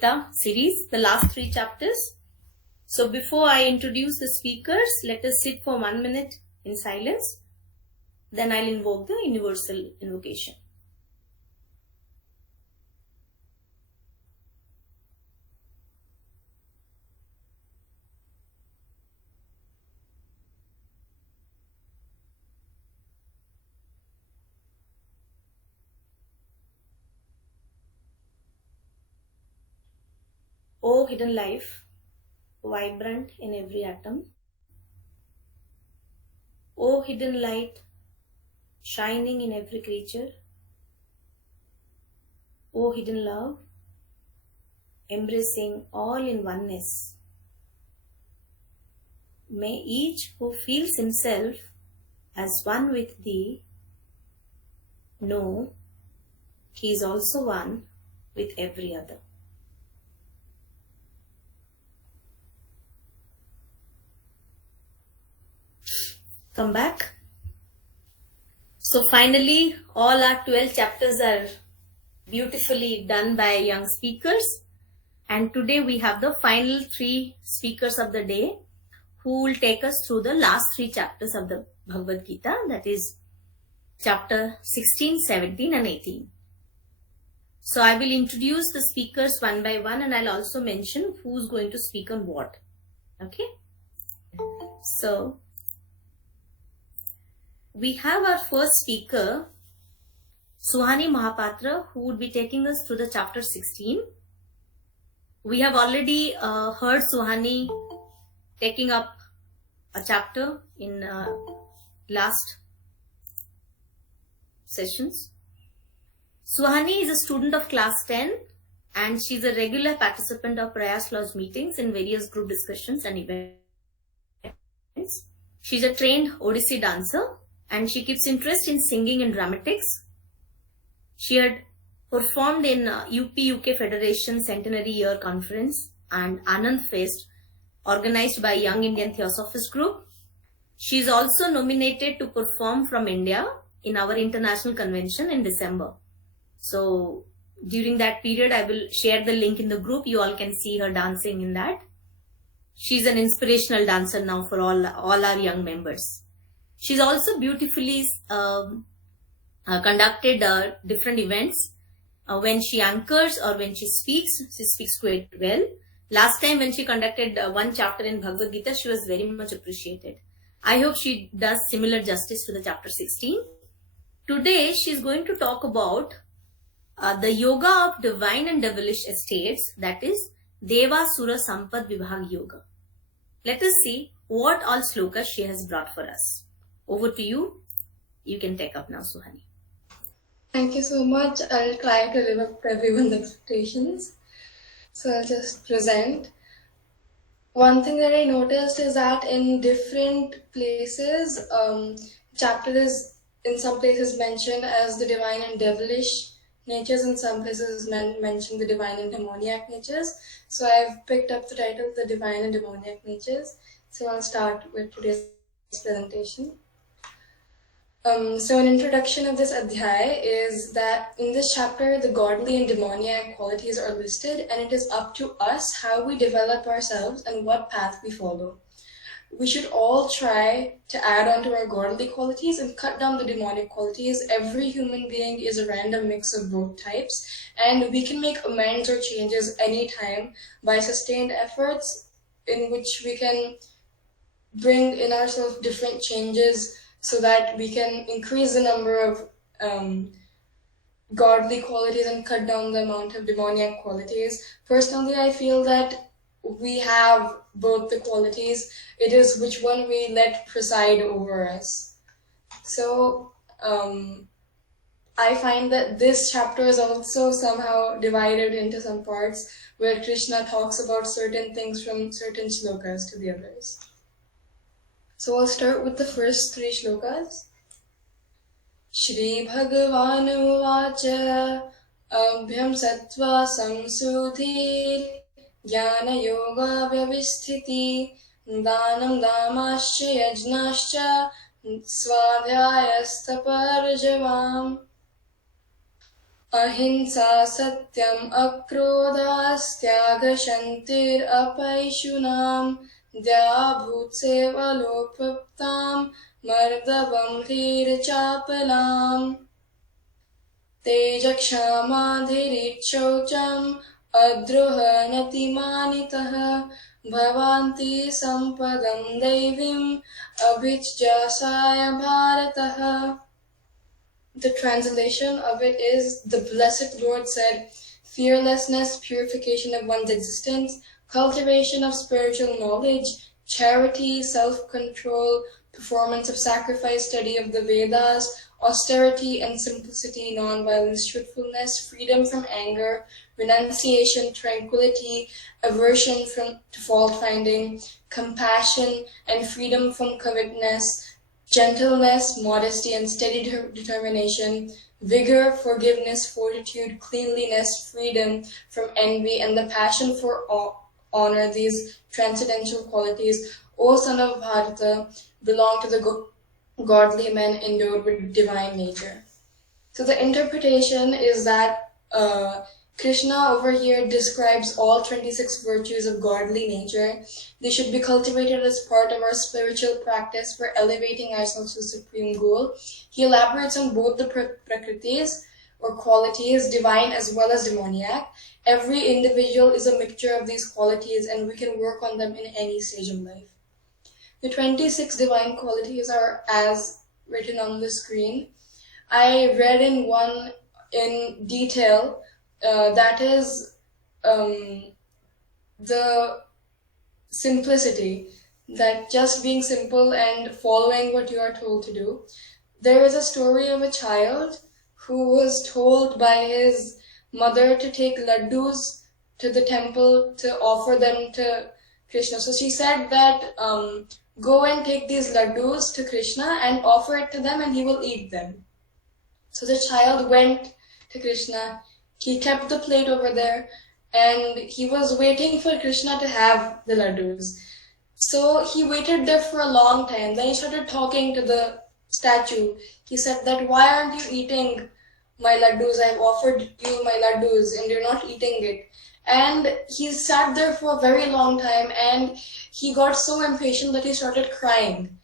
Gita series, the last 3 chapters. So before I introduce the speakers, let us sit for 1 minute in silence. Then I'll invoke the universal invocation. O hidden life, vibrant in every atom. O hidden light, shining in every creature. O hidden love, embracing all in oneness. May each who feels himself as one with thee know he is also one with every other. Come back. So finally, all our 12 chapters are beautifully done by young speakers. And today we have the final 3 speakers of the day who will take us through the last 3 chapters of the Bhagwad Geeta, that is chapter 16, 17 and 18. So I will introduce the speakers one by one, and I'll also mention who's going to speak on what. Okay. So we have our first speaker, Suhani Mahapatra, who would be taking us through the chapter 16. We have already heard Suhani taking up a chapter in last sessions. Suhani is a student of class 10 and she's a regular participant of Prayas Lodge meetings in various group discussions and events. She's a trained Odissi dancer and she keeps interest in singing and dramatics. She had performed in UP-UK Federation Centenary Year Conference and Anand Fest organized by Young Indian Theosophist Group. She is also nominated to perform from India in our international convention in December. So during that period, I will share the link in the group. You all can see her dancing in that. She's an inspirational dancer now for all our young members. She's also beautifully conducted different events. When she anchors or when she speaks quite well. Last time when she conducted one chapter in Bhagwad Geeta, she was very much appreciated. I hope she does similar justice to the chapter 16. Today, she is going to talk about the yoga of divine and devilish estates, that is Deva Sura Sampad Vibhag Yoga. Let us see what all slokas she has brought for us. Over to you. You can take up now, Suhani. Thank you so much. I'll try to live up to everyone's expectations. So I'll just present. One thing that I noticed is that in different places, chapter is in some places mentioned as the divine and devilish natures, in some places mentioned the divine and demoniac natures. So I've picked up the title, the divine and demoniac natures. So I'll start with today's presentation. So an introduction of this adhyay is that in this chapter, the godly and demoniac qualities are listed, and it is up to us how we develop ourselves and what path we follow. We should all try to add on to our godly qualities and cut down the demonic qualities. Every human being is a random mix of both types, and we can make amends or changes anytime by sustained efforts in which we can bring in ourselves different changes so that we can increase the number of godly qualities and cut down the amount of demoniac qualities. Personally, I feel that we have both the qualities. It is which one we let preside over us. So I find that this chapter is also somehow divided into some parts where Krishna talks about certain things from certain shlokas to the others. So I'll start with the first 3 shlokas. Shri Bhagavanu Vacha Abhyam Sattva Samsudhir Jnana Yoga Vyavishthiti Danam Damascha Yajnascha Svadhyayasthaparjavam. Ahimsa satyam akrodhastyaga shantir apaishunam dyabhutsevalopraptam mardavam chapalam tejakshamaधिरिच्छौचम् अद्रोहणतिमानितः भवन्ति सम्पदं दैवीम् अभिज्ञासाय भारतः. The translation of it is, the Blessed Lord said, fearlessness, purification of one's existence, cultivation of spiritual knowledge, charity, self-control, performance of sacrifice, study of the Vedas, austerity and simplicity, non-violence, truthfulness, freedom from anger, renunciation, tranquility, aversion to fault-finding, compassion, and freedom from covetousness, gentleness, modesty, and steady determination, vigor, forgiveness, fortitude, cleanliness, freedom from envy, and the passion for honor. These transcendental qualities, O son of Bharata, belong to the godly men endowed with divine nature. So the interpretation is that Krishna over here describes all 26 virtues of godly nature. They should be cultivated as part of our spiritual practice for elevating ourselves to the supreme goal. He elaborates on both the prakritis or qualities, divine as well as demoniac. Every individual is a mixture of these qualities and we can work on them in any stage of life. The 26 divine qualities are as written on the screen. I read in one in detail. That is the simplicity, that just being simple and following what you are told to do. There is a story of a child who was told by his mother to take laddus to the temple to offer them to Krishna. So she said that go and take these laddus to Krishna and offer it to them and he will eat them. So the child went to Krishna. He kept the plate over there and he was waiting for Krishna to have the laddus. So he waited there for a long time. Then he started talking to the statue. He said that, why aren't you eating my laddus? I've offered you my laddus and you're not eating it. And he sat there for a very long time and he got so impatient that he started crying.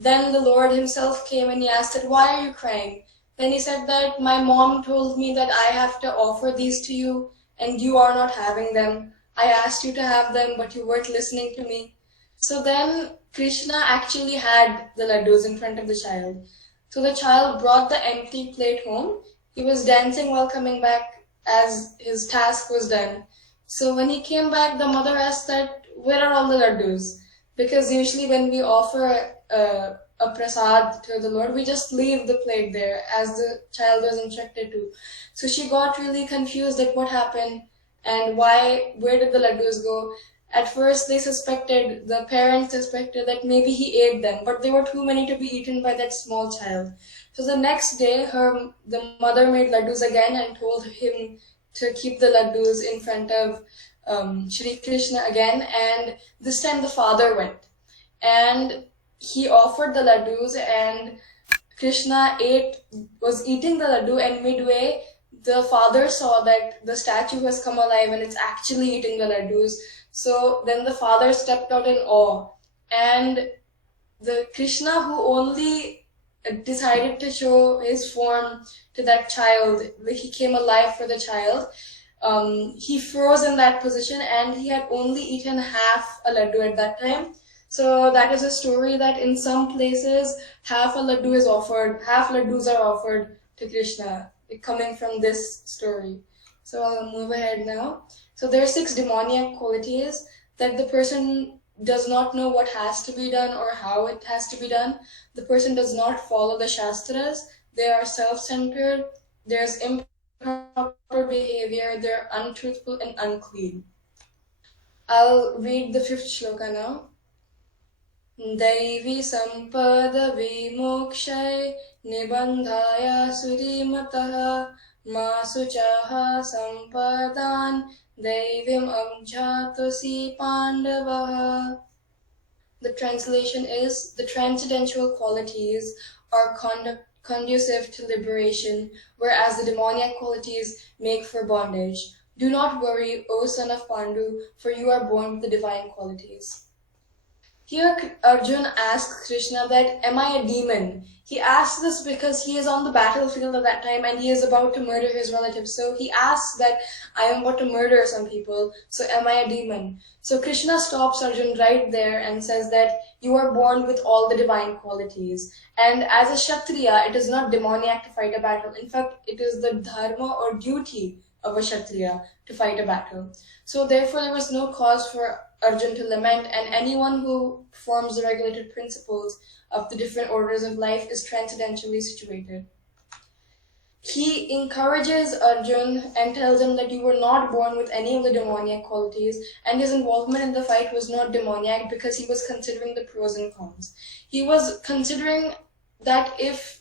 Then the Lord himself came and he asked that, why are you crying? Then he said that my mom told me that I have to offer these to you and you are not having them. I asked you to have them, but you weren't listening to me. So then Krishna actually had the laddus in front of the child. So the child brought the empty plate home. He was dancing while coming back as his task was done. So when he came back, the mother asked that, where are all the laddus? Because usually when we offer a prasad to the Lord, we just leave the plate there as the child was instructed to. So she got really confused at what happened and where did the laddus go. At first the parents suspected that maybe he ate them, but they were too many to be eaten by that small child. So the next day, the mother made laddus again and told him to keep the laddus in front of Shri Krishna again, and this time the father went. And he offered the laddus and Krishna was eating the laddu, and midway the father saw that the statue has come alive and it's actually eating the laddus. So then the father stepped out in awe, and the Krishna who only decided to show his form to that child, he came alive for the child, he froze in that position and he had only eaten half a laddu at that time. So that is a story that in some places half laddus are offered to Krishna, coming from this story. So I'll move ahead now. So there are 6 demoniac qualities that the person does not know what has to be done or how it has to be done. The person does not follow the Shastras. They are self-centered. There's improper behavior. They're untruthful and unclean. I'll read the 5th shloka now. Daivi sampada vimokshay nibandhaya surimataha masuchaha sampadan daivim abjatosi pandavaha. The translation is, the transcendental qualities are conducive to liberation, whereas the demoniac qualities make for bondage. Do not worry, O son of Pandu, for you are born with the divine qualities. Here Arjun asks Krishna that, am I a demon? He asks this because he is on the battlefield at that time and he is about to murder his relatives. So he asks that, I am about to murder some people, so am I a demon? So Krishna stops Arjun right there and says that you are born with all the divine qualities. And as a Kshatriya, it is not demoniac to fight a battle. In fact, it is the dharma or duty of a Kshatriya to fight a battle. So therefore there was no cause for Arjun to lament, and anyone who forms the regulated principles of the different orders of life is transcendentally situated. He encourages Arjun and tells him that you were not born with any of the demoniac qualities, and his involvement in the fight was not demoniac because he was considering the pros and cons. He was considering that if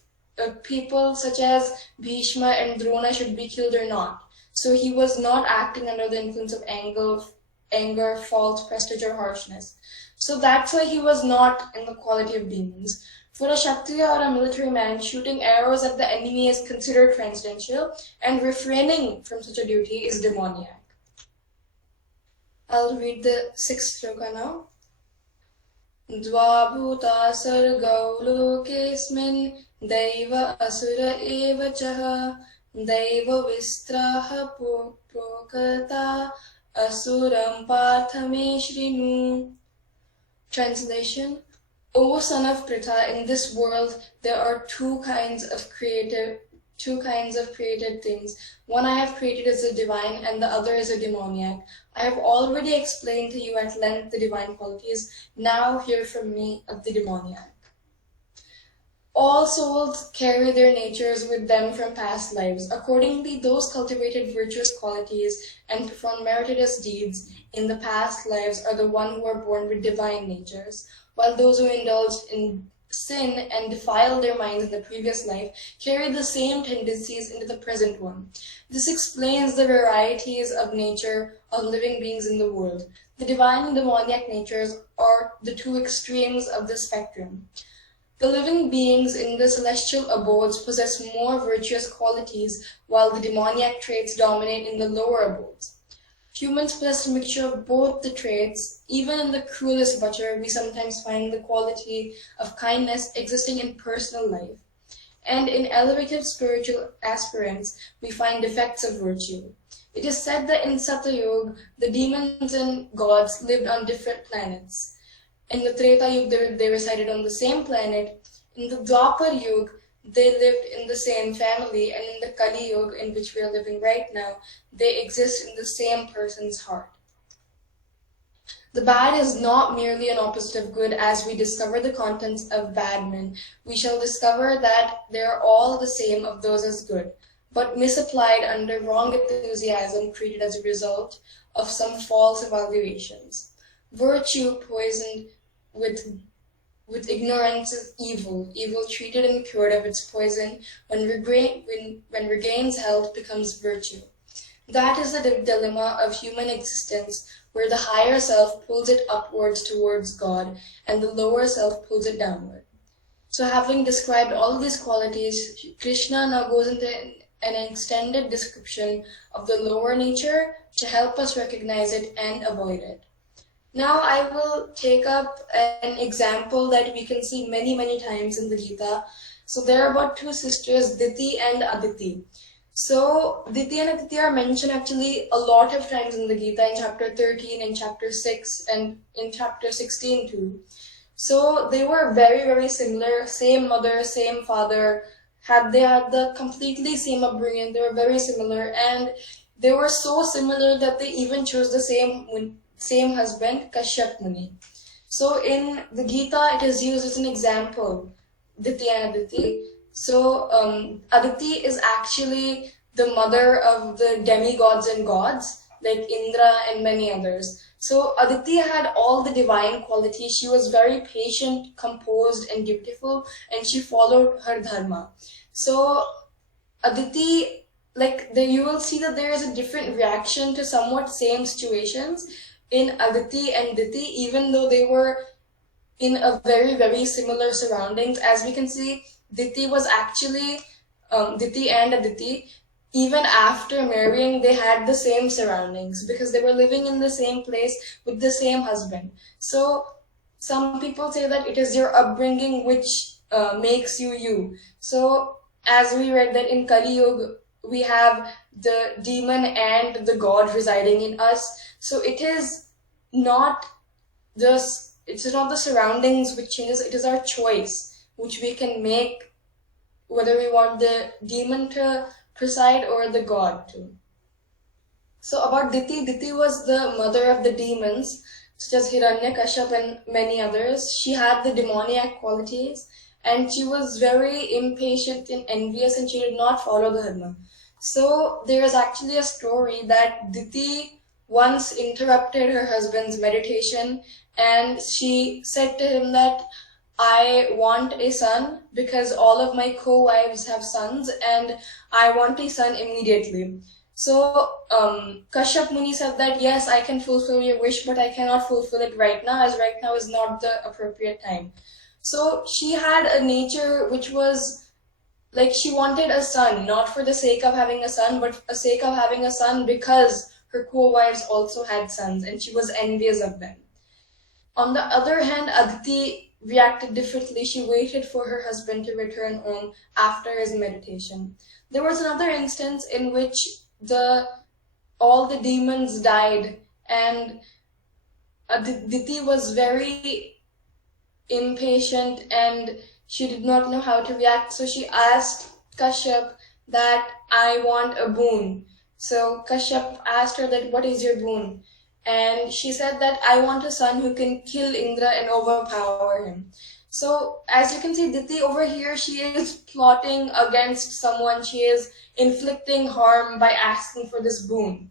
people such as Bhishma and Drona should be killed or not. So he was not acting under the influence of anger, fault, prestige, or harshness. So that's why he was not in the quality of demons. For a Kshatriya or a military man, shooting arrows at the enemy is considered transcendental, and refraining from such a duty is demoniac. I'll read the 6th shloka now. Dvabhuta sargau lokesmin daiva asura eva chaha daiva vistraha prokata asuram pathame shrinu. Translation: O son of Pritha, in this world there are two kinds of created things. One I have created as a divine and the other is a demoniac. I have already explained to you at length the divine qualities. Now hear from me of the demoniac. All souls carry their natures with them from past lives. Accordingly, those cultivated virtuous qualities and performed meritorious deeds in the past lives are the ones who are born with divine natures, while those who indulged in sin and defiled their minds in the previous life carry the same tendencies into the present one. This explains the varieties of nature of living beings in the world. The divine and demoniac natures are the two extremes of the spectrum. The living beings in the celestial abodes possess more virtuous qualities, while the demoniac traits dominate in the lower abodes. Humans possess a mixture of both the traits. Even in the cruelest butcher, we sometimes find the quality of kindness existing in personal life. And in elevated spiritual aspirants, we find defects of virtue. It is said that in Satyayug, the demons and gods lived on different planets. In the Treta Yuga, they resided on the same planet. In the Dwapar Yuga, they lived in the same family. And in the Kali Yuga, in which we are living right now, they exist in the same person's heart. The bad is not merely an opposite of good. As we discover the contents of bad men, we shall discover that they are all the same of those as good, but misapplied under wrong enthusiasm, created as a result of some false evaluations. Virtue poisoned with ignorance is evil. Evil treated and cured of its poison, when regains health, becomes virtue. That is the dilemma of human existence, where the higher self pulls it upwards towards God, and the lower self pulls it downward. So having described all of these qualities, Krishna now goes into an extended description of the lower nature to help us recognize it and avoid it. Now I will take up an example that we can see many, many times in the Gita. So there are about two sisters, Diti and Aditi. So Diti and Aditi are mentioned actually a lot of times in the Gita, in chapter 13, in chapter 6, and in chapter 16 too. So they were very, very similar, same mother, same father. They had the completely same upbringing. They were very similar, and they were so similar that they even chose the same husband, Kashyap Muni. So in the Gita, it is used as an example, Diti and Aditi. So Aditi is actually the mother of the demigods and gods, like Indra and many others. So Aditi had all the divine qualities. She was very patient, composed, and dutiful, and she followed her dharma. So Aditi, you will see that there is a different reaction to somewhat same situations in Aditi and Diti, even though they were in a very, very similar surroundings. As we can see, Diti was actually, Diti and Aditi, even after marrying, they had the same surroundings because they were living in the same place with the same husband. So some people say that it is your upbringing which makes you you. So as we read that in Kali Yuga, we have the demon and the god residing in us. So it is not it's not the surroundings which changes, it is our choice which we can make, whether we want the demon to preside or the god to. So about Diti, Diti was the mother of the demons, such as Hiranyakashipu and many others. She had the demoniac qualities, and she was very impatient and envious, and she did not follow the dharma. So there is actually a story that Diti once interrupted her husband's meditation, and she said to him that, I want a son because all of my co-wives have sons, and I want a son immediately. So Kashyap Muni said that, yes, I can fulfill your wish, but I cannot fulfill it right now, as right now is not the appropriate time. So she had a nature which was like, she wanted a son, not for the sake of having a son, but for the sake of having a son because her co-wives also had sons, and she was envious of them. On the other hand, Aditi reacted differently. She waited for her husband to return home after his meditation. There was another instance in which all the demons died, and Aditi was very impatient and she did not know how to react. So she asked Kashyap that, I want a boon. So Kashyap asked her that, what is your boon? And she said that, I want a son who can kill Indra and overpower him. So as you can see, Diti over here, she is plotting against someone. She is inflicting harm by asking for this boon.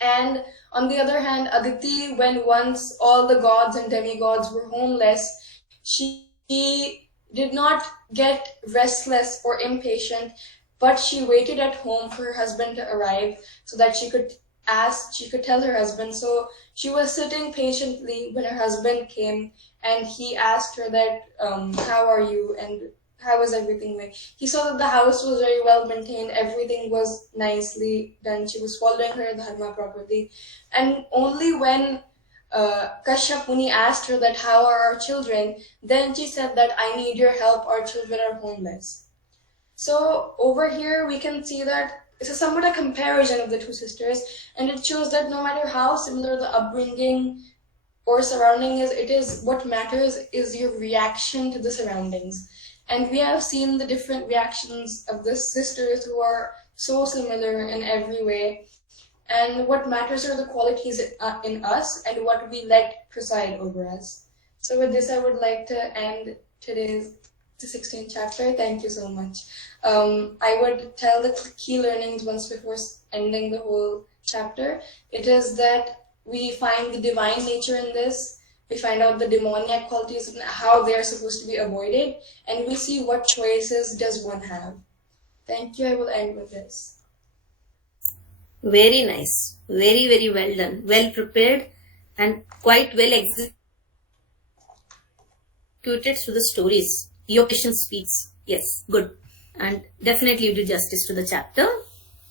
And on the other hand, Aditi, when once all the gods and demigods were homeless, she did not get restless or impatient, but she waited at home for her husband to arrive so that she could tell her husband. So she was sitting patiently when her husband came, and he asked her that, how are you and how was everything going? He saw that the house was very well maintained, everything was nicely done, she was following her dharma properly. And only when Kashyap Muni asked her that, how are our children, then she said that, I need your help, our children are homeless. So over here we can see that it's somewhat a comparison of the two sisters, and it shows that no matter how similar the upbringing or surrounding is, what matters is your reaction to the surroundings. And we have seen the different reactions of the sisters who are so similar in every way. And what matters are the qualities in us and what we let preside over us. So with this, I would like to end today's the 16th chapter. Thank you so much. I would tell the key learnings once before ending the whole chapter. It is that we find the divine nature in this. We find out the demoniac qualities and how they are supposed to be avoided. And we see what choices does one have. Thank you. I will end with this. Very nice. Very, very well done. Well prepared and quite well executed through the stories. Your patience speaks. Yes, good. And definitely you do justice to the chapter.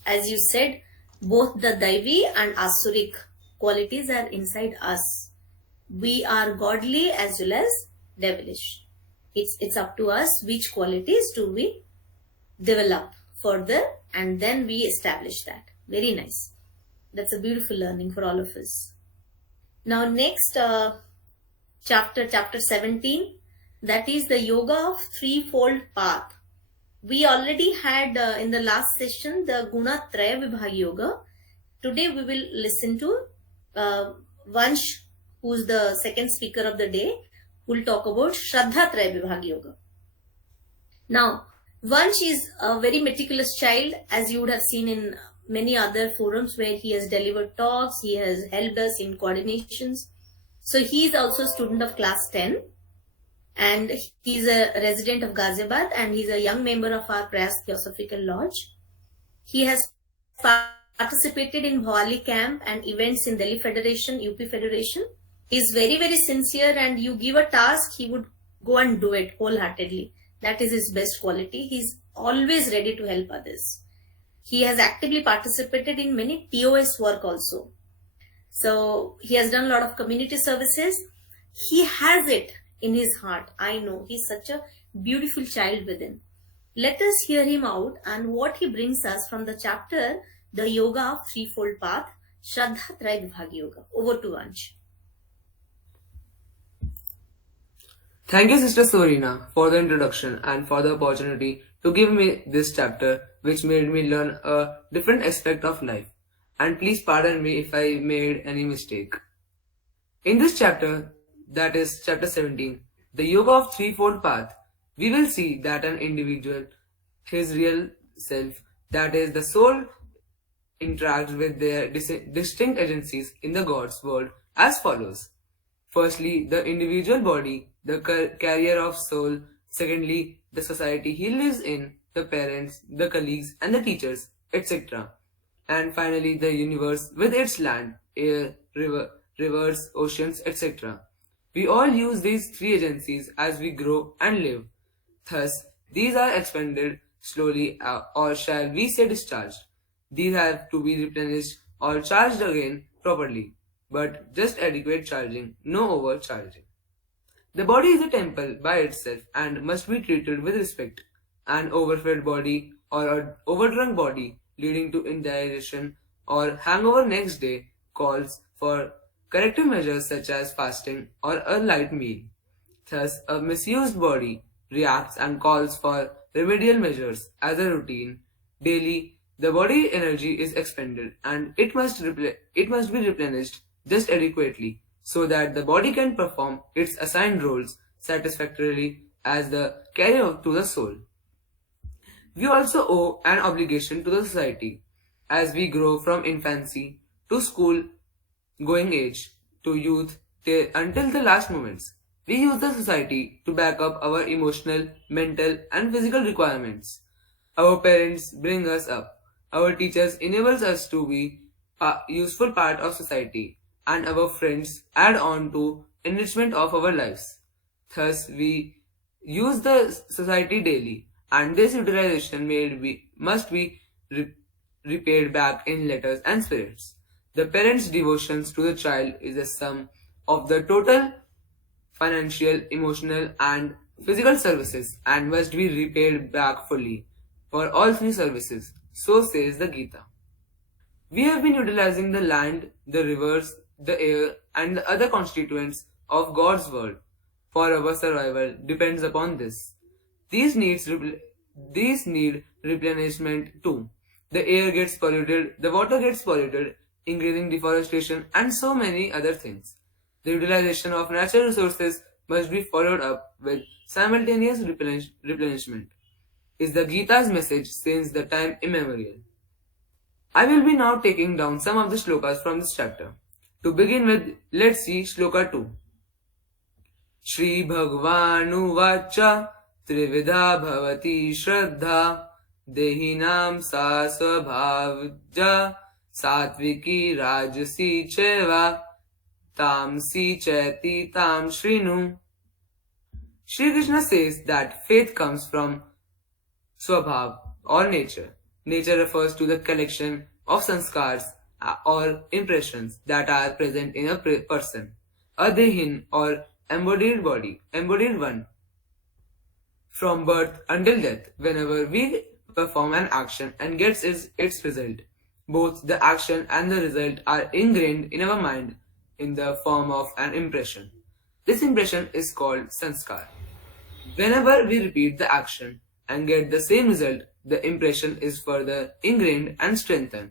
As you said, both the Daivi and Asuric qualities are inside us. We are godly as well as devilish. It's up to us which qualities do we develop further, and then we establish that. Very nice. That's a beautiful learning for all of us. Now next chapter 17, that is the yoga of threefold path. We already had in the last session the Guna Traya Vibhag Yoga. Today we will listen to Vansh, who is the second speaker of the day, who will talk about Shraddha Traya Vibhag Yoga. Now, Vansh is a very meticulous child, as you would have seen in many other forums where he has delivered talks, he has helped us in coordinations. So he is also a student of class 10. And he's a resident of Ghaziabad, and he's a young member of our Prayas Theosophical Lodge. He has participated in Bhawali camp and events in Delhi Federation, UP Federation. He's very, very sincere, and you give a task, he would go and do it wholeheartedly. That is his best quality. He's always ready to help others. He has actively participated in many TOS work also. So he has done a lot of community services. He has it in his heart. I know he's such a beautiful child within. Let us hear him out and what he brings us from the chapter The Yoga of Threefold Path, Shraddha Trayit Bhag Yoga. Over to Ansh. Thank you, Sister Sorina, for the introduction and for the opportunity to give me this chapter, which made me learn a different aspect of life. And please pardon me if I made any mistake. In this chapter, that is chapter 17, the Yoga of Threefold Path, we will see that an individual, his real self, that is the soul, interacts with their distinct agencies in the God's world as follows. Firstly, the individual body, the carrier of soul. Secondly, the society he lives in, the parents, the colleagues and the teachers, etc. And finally, the universe with its land, air, rivers, oceans, etc. We all use these three agencies as we grow and live. Thus, these are expended slowly or shall we say discharged. These have to be replenished or charged again properly, but just adequate charging, no overcharging. The body is a temple by itself and must be treated with respect. An overfed body or an overdrunk body leading to indigestion or hangover next day calls for corrective measures such as fasting or a light meal. Thus, a misused body reacts and calls for remedial measures as a routine. Daily, the body energy is expended and it must be replenished just adequately so that the body can perform its assigned roles satisfactorily as the carrier to the soul. We also owe an obligation to the society as we grow from infancy to school going age to youth until the last moments. We use the society to back up our emotional, mental and physical requirements. Our parents bring us up. Our teachers enables us to be a useful part of society and our friends add on to enrichment of our lives. Thus, we use the society daily and this utilization must be repaid back in letters and spirits. The parent's devotions to the child is the sum of the total financial, emotional and physical services and must be repaid back fully for all three services. So says the Gita. We have been utilizing the land, the rivers, the air and the other constituents of God's world for our survival depends upon this. These need replenishment too. The air gets polluted, the water gets polluted, increasing deforestation and so many other things. The utilization of natural resources must be followed up with simultaneous replenishment, is the Gita's message since the time immemorial. I will be now taking down some of the shlokas from this chapter. To begin with, let's see shloka 2. Shri Bhagvanu Vacha Trividha Bhavati Shraddha Dehinam Sa Swabhavja Satviki Rajasi Cheva Tamsi Chaiti Tam Shrinu. Shri Krishna says that faith comes from Swabhav or nature. Nature refers to the collection of sanskars or impressions that are present in a person. A dehin or embodied body, embodied one. From birth until death, whenever we perform an action and gets its result, both the action and the result are ingrained in our mind in the form of an impression. This impression is called sanskar. Whenever we repeat the action and get the same result, the impression is further ingrained and strengthened.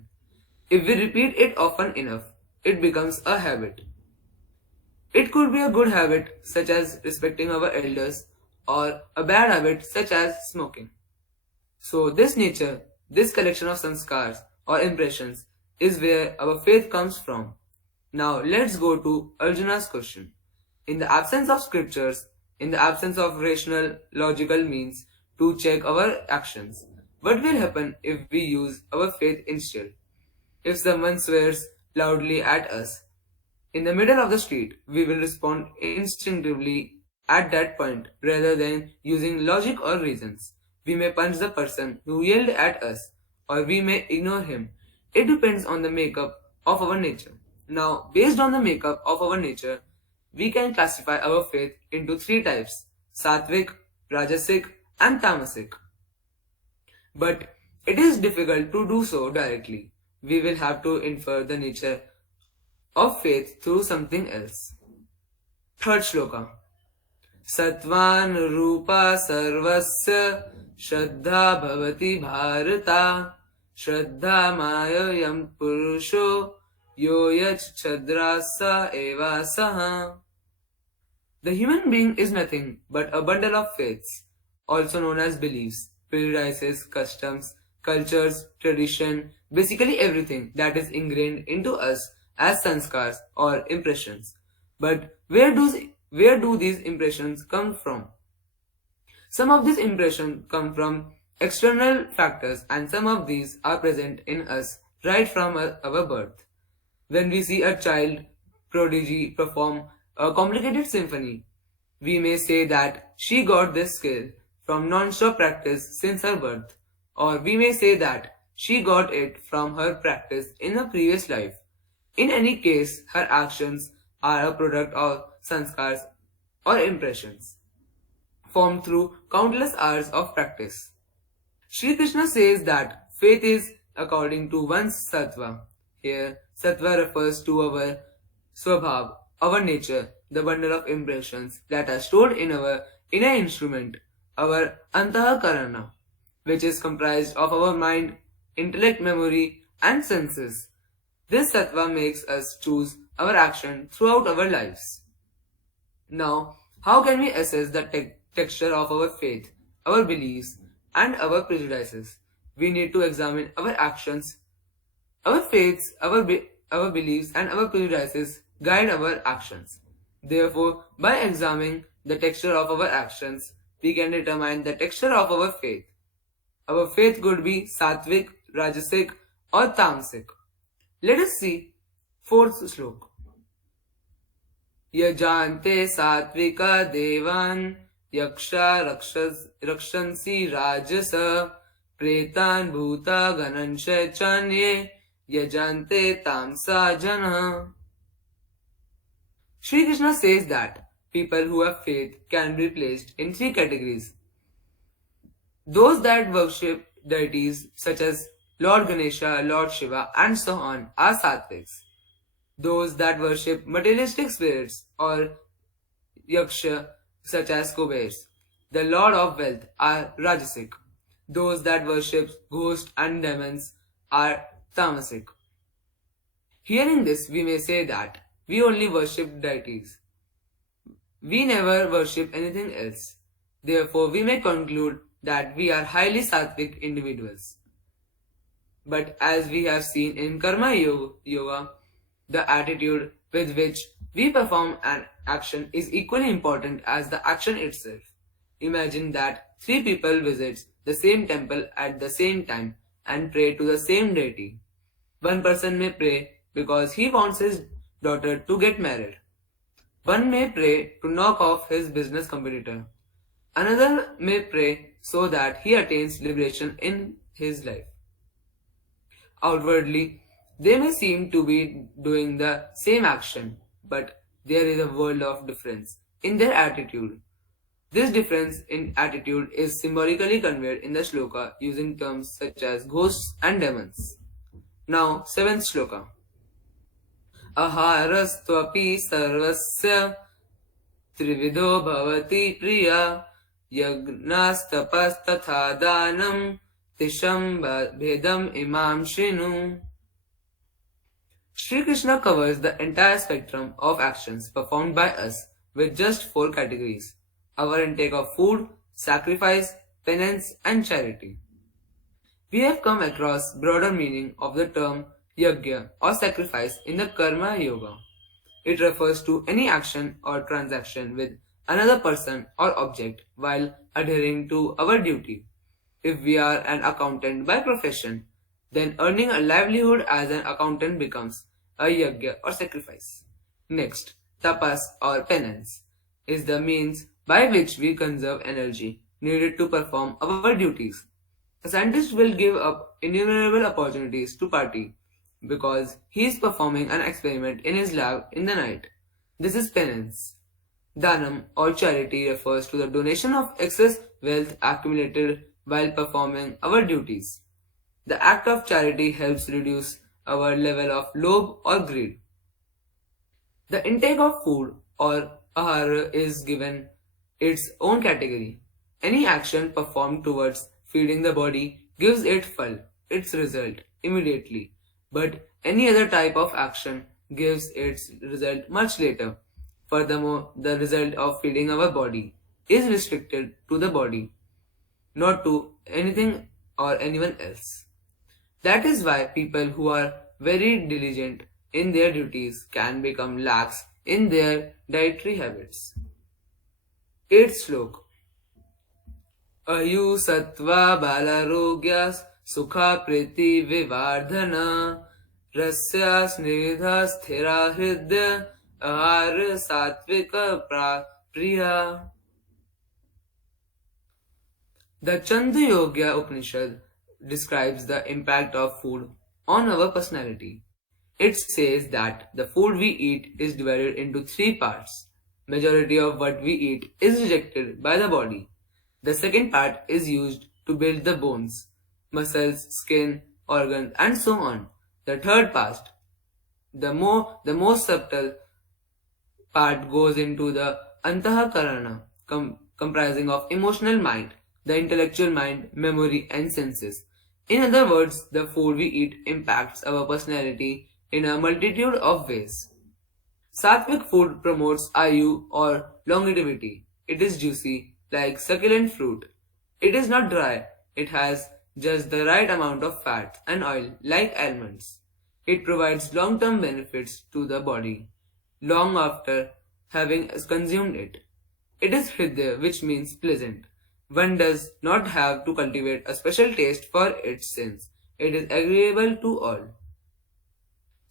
If we repeat it often enough, it becomes a habit. It could be a good habit such as respecting our elders or a bad habit such as smoking. So this nature, this collection of sanskars or impressions is where our faith comes from. Now let's go to Arjuna's question. In the absence of scriptures, in the absence of rational, logical means to check our actions, what will happen if we use our faith instead? If someone swears loudly at us in the middle of the street, we will respond instinctively at that point rather than using logic or reasons. We may punch the person who yelled at us, or we may ignore him. It depends on the makeup of our nature. Now, based on the makeup of our nature, we can classify our faith into three types: sattvic, rajasic, and tamasic. But it is difficult to do so directly. We will have to infer the nature of faith through something else. Third shloka. Satvan rupa sarvasya shraddha bhavati bharata shraddha mayayam purusho yo yach chadrasa eva saha. The human being is nothing but a bundle of faiths, also known as beliefs, prejudices, customs, cultures, tradition, basically everything that is ingrained into us as sanskars or impressions. But where do these impressions come from? Some of these impressions come from external factors, and some of these are present in us right from our birth. When we see a child prodigy perform a complicated symphony, we may say that she got this skill from non-stop practice since her birth, or we may say that she got it from her practice in a previous life. In any case, her actions are a product of sanskars or impressions, formed through countless hours of practice. Sri Krishna says that faith is according to one's sattva. Here, sattva refers to our swabhav, our nature, the bundle of impressions that are stored in our inner instrument, our antahakarana, which is comprised of our mind, intellect, memory, and senses. This sattva makes us choose our action throughout our lives. Now, how can we assess the texture of our faith, our beliefs, and our prejudices? We need to examine our actions. Our faiths, our beliefs, and our prejudices guide our actions. Therefore, by examining the texture of our actions, we can determine the texture of our faith. Our faith could be sattvic, rajasic, or tamasic. Let us see fourth slok. Yajante satvika devan yaksha rakshansi rajasa pretan bhuta ganansha chanye yajante tamsa jana. Sri Krishna says that people who have faith can be placed in three categories. Those that worship deities such as Lord Ganesha, Lord Shiva, and so on are sattvics. Those that worship materialistic spirits or yaksha such as Kubers, the lord of wealth, are rajasic. Those that worship ghosts and demons are tamasic. Hearing this, we may say that we only worship deities. We never worship anything else. Therefore, we may conclude that we are highly sattvic individuals. But as we have seen in Karma Yoga, the attitude with which we perform an action is equally important as the action itself. Imagine that three people visit the same temple at the same time and pray to the same deity. One person may pray because he wants his daughter to get married. One may pray to knock off his business competitor. Another may pray so that he attains liberation in his life. Outwardly, they may seem to be doing the same action, but there is a world of difference in their attitude. This difference in attitude is symbolically conveyed in the shloka using terms such as ghosts and demons. Now, seventh shloka. Aharastvapi sarvasya trivido bhavati priya yagnastapas tatha danam tisham bhedam imam shrinu. Sri Krishna covers the entire spectrum of actions performed by us with just four categories: our intake of food, sacrifice, penance, and charity. We have come across broader meaning of the term yajna or sacrifice in the Karma Yoga. It refers to any action or transaction with another person or object while adhering to our duty. If we are an accountant by profession, then earning a livelihood as an accountant becomes a yajna or sacrifice. Next, tapas or penance is the means by which we conserve energy needed to perform our duties. A scientist will give up innumerable opportunities to party because he is performing an experiment in his lab in the night. This is penance. Danam or charity refers to the donation of excess wealth accumulated while performing our duties. The act of charity helps reduce our level of lobe or greed. The intake of food or ahara is given its own category. Any action performed towards feeding the body gives it phal, its result, immediately. But any other type of action gives its result much later. Furthermore, the result of feeding our body is restricted to the body, not to anything or anyone else. That is why people who are very diligent in their duties can become lax in their dietary habits. 8th Slok. Ayu Sattva Balarogya Sukha Priti Vivardhana Rasya Snidha Sthira Hridya Ahar Satvika Priya. The Chandogya Upanishad describes the impact of food on our personality. It says that the food we eat is divided into three parts. Majority of what we eat is rejected by the body. The second part is used to build the bones, muscles, skin, organs, and so on. The third part, the most subtle part, goes into the Antahakarana, comprising of emotional mind, the intellectual mind, memory, and senses. In other words, the food we eat impacts our personality in a multitude of ways. Sattvic food promotes ayu or longevity. It is juicy, like succulent fruit. It is not dry. It has just the right amount of fat and oil, like almonds. It provides long-term benefits to the body, long after having consumed it. It is hridya, which means pleasant. One does not have to cultivate a special taste for its since it is agreeable to all.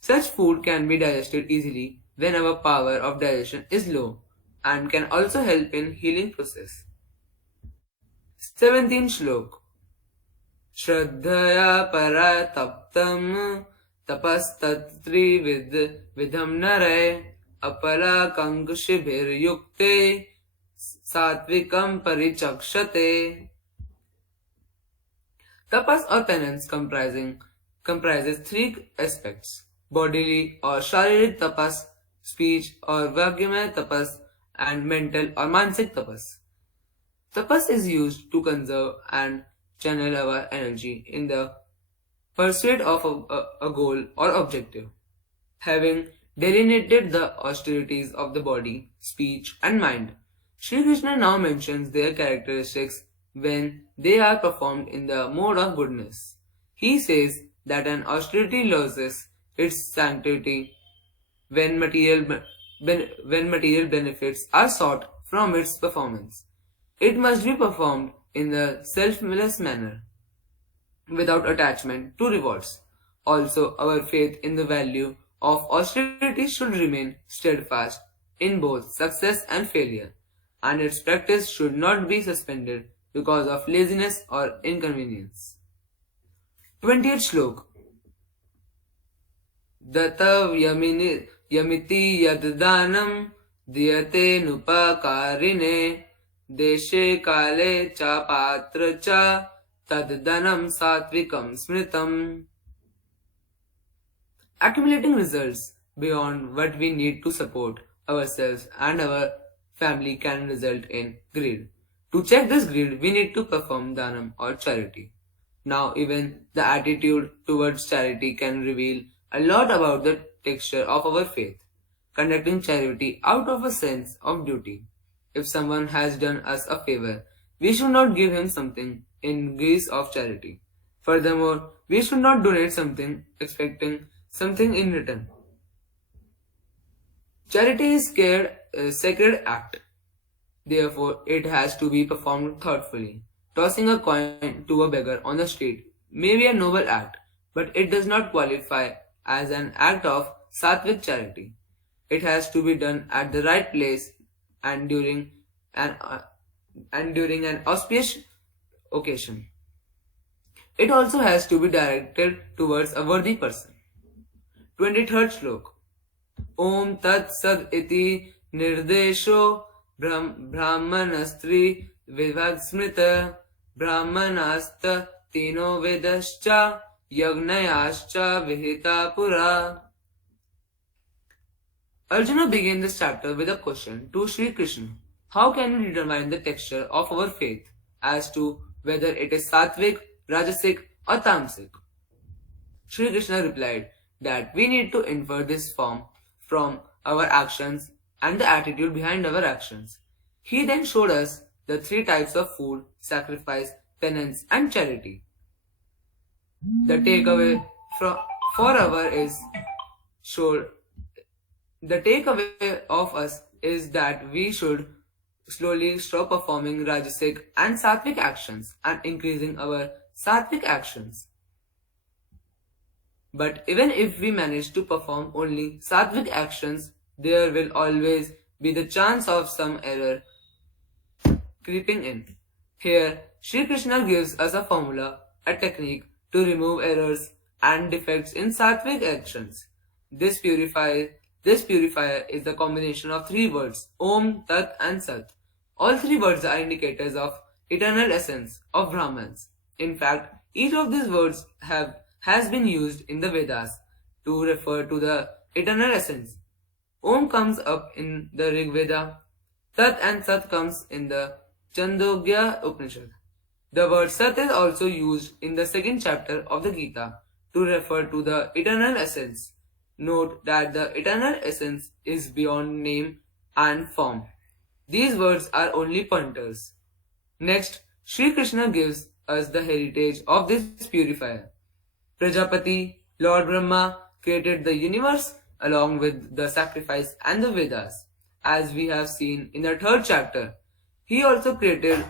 Such food can be digested easily when our power of digestion is low and can also help in healing process. 17th Shlok. Shraddhaya para taptam tapastatri vidham nare apala kankshibhir yukte Satvikam Parichakshate. Tapas or penance comprises three aspects: bodily or sharirik tapas, speech or vagyamaya tapas, and mental or mansik tapas. Tapas is used to conserve and channel our energy in the pursuit of a goal or objective. Having delineated the austerities of the body, speech, and mind, Sri Krishna now mentions their characteristics when they are performed in the mode of goodness. He says that an austerity loses its sanctity when material benefits are sought from its performance. It must be performed in the selfless manner, without attachment to rewards. Also, our faith in the value of austerity should remain steadfast in both success and failure, and its practice should not be suspended because of laziness or inconvenience. 20th Shlok. Data yamiti yaddanam diyate nupakarine deshe kale cha patra cha taddanam satvikam smritam. Accumulating results beyond what we need to support ourselves and our family can result in greed. To check this greed, we need to perform dhanam or charity. Now, even the attitude towards charity can reveal a lot about the texture of our faith. Conducting charity out of a sense of duty. If someone has done us a favor, we should not give him something in guise of charity. Furthermore, we should not donate something expecting something in return. Charity is a sacred act. Therefore, it has to be performed thoughtfully. Tossing a coin to a beggar on the street may be a noble act, but it does not qualify as an act of sattvic charity. It has to be done at the right place and during and during an auspicious occasion. It also has to be directed towards a worthy person. 23rd Shlok. Om Tat Sad Iti Nirdesho Brahmanastri Vivag Brahmanasta Tino Vedascha Yagnayascha Vihita Pura. Arjuna began this chapter with a question to Sri Krishna. How can we determine the texture of our faith as to whether it is sattvic, rajasic or tamasic? Sri Krishna replied that we need to infer this form from our actions and the attitude behind our actions. He then showed us the three types of food, sacrifice, penance and charity. The takeaway for our is showed the takeaway of us is that we should slowly stop performing rajasic and sattvic actions and increasing our sattvic actions. But even if we manage to perform only sattvic actions, there will always be the chance of some error creeping in. Here, Sri Krishna gives us a formula, a technique to remove errors and defects in sattvic actions. This purifier is the combination of three words, Om, Tat and Sat. All three words are indicators of eternal essence of Brahmans. In fact, each of these words has been used in the Vedas to refer to the eternal essence. Om comes up in the Rig Veda, Tat and Sat comes in the Chandogya Upanishad. The word Sat is also used in the second chapter of the Gita to refer to the eternal essence. Note that the eternal essence is beyond name and form. These words are only pointers. Next, Sri Krishna gives us the heritage of this purifier. Prajapati, Lord Brahma, created the universe along with the sacrifice and the Vedas. As we have seen in the third chapter, he also created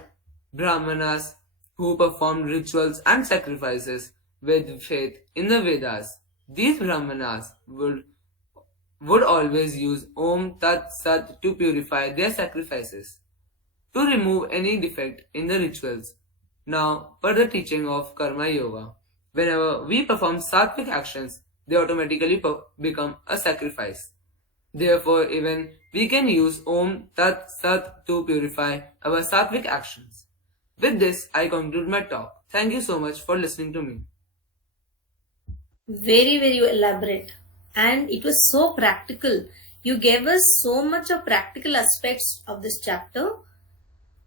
Brahmanas who performed rituals and sacrifices with faith in the Vedas. These Brahmanas would always use Om Tat Sat to purify their sacrifices, to remove any defect in the rituals. Now, per the teaching of Karma Yoga, whenever we perform sattvic actions, they automatically become a sacrifice. Therefore, even we can use Om Tat Sat to purify our sattvic actions. With this, I conclude my talk. Thank you so much for listening to me. Very, very elaborate. And it was so practical. You gave us so much of practical aspects of this chapter.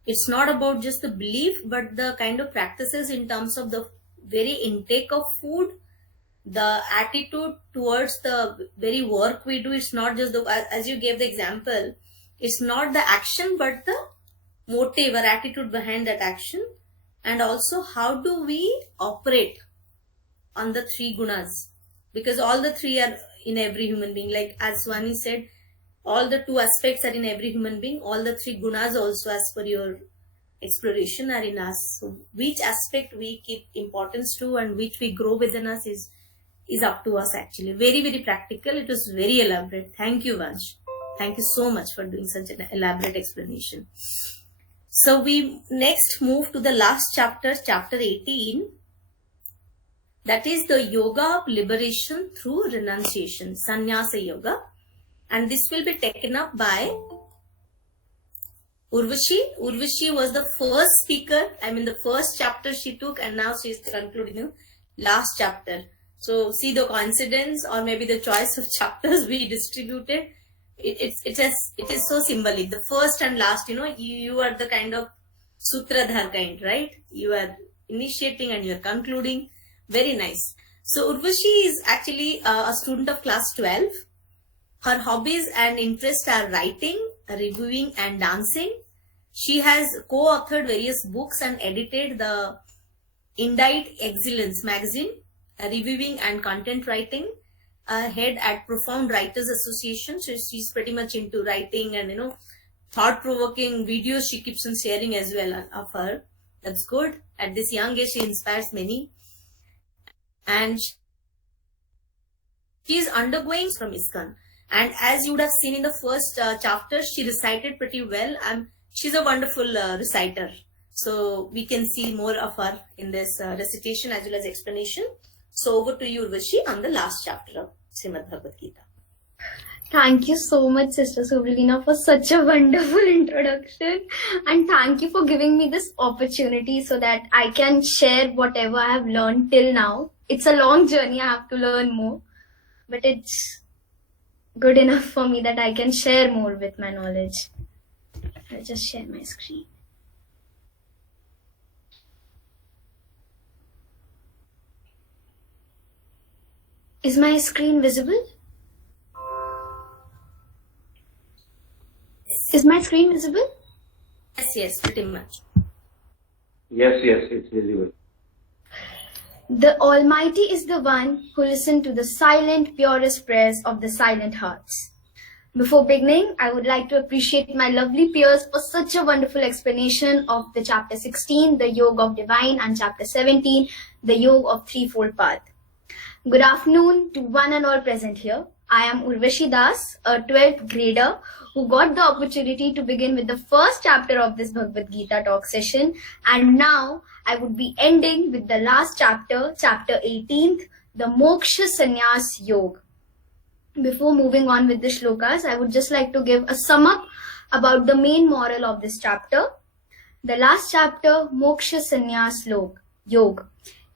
It's not about just the belief, but the kind of practices in terms of the very intake of food, the attitude towards the very work we do. It's not just as you gave the example, it's not the action, but the motive or attitude behind that action. And also, how do we operate on the three gunas? Because all the three are in every human being. Like as Swani said, all the two aspects are in every human being. All the three gunas also, as per your exploration, are in us. So which aspect we keep importance to and which we grow within us is up to us actually. Very, very practical. It was very elaborate. Thank you, Vansh. Thank you so much for doing such an elaborate explanation. So we next move to the last chapter, chapter 18. That is the yoga of liberation through renunciation, sannyasa yoga. And this will be taken up by Urvashi. Urvashi was the first speaker. The first chapter she took, and now she is concluding the last chapter. So see the coincidence, or maybe the choice of chapters we distributed. It is so symbolic. The first and last, you are the kind of sutradhar kind, right? You are initiating and you are concluding. Very nice. So Urvashi is actually a student of class 12. Her hobbies and interests are writing, reviewing and dancing. She has co-authored various books and edited the Indite Excellence magazine, reviewing and content writing, head at Profound Writers Association. So she's pretty much into writing and thought-provoking videos she keeps on sharing as well of her. That's good. At this young age, she inspires many. And she is undergoing from ISKCON. And as you would have seen in the first chapter, she recited pretty well. She's a wonderful reciter. So we can see more of her in this recitation as well as explanation. So over to you, Urvashi, on the last chapter of Srimad Bhagwad Geeta. Thank you so much, Sister Subralina, for such a wonderful introduction. And thank you for giving me this opportunity so that I can share whatever I have learned till now. It's a long journey, I have to learn more. But it's good enough for me that I can share more with my knowledge. I'll just share my screen. Is my screen visible? Is my screen visible? Yes, pretty much. Yes, it's visible. The Almighty is the one who listened to the silent, purest prayers of the silent hearts. Before beginning, I would like to appreciate my lovely peers for such a wonderful explanation of the chapter 16, the Yoga of Divine, and chapter 17, the Yoga of Threefold Path. Good afternoon to one and all present here. I am Urvashi Das, a 12th grader who got the opportunity to begin with the first chapter of this Bhagwad Geeta talk session, and now I would be ending with the last chapter, chapter 18th, the Moksha Sannyas Yoga. Before moving on with the shlokas, I would just like to give a sum up about the main moral of this chapter. The last chapter, Moksha Sannyas Yoga.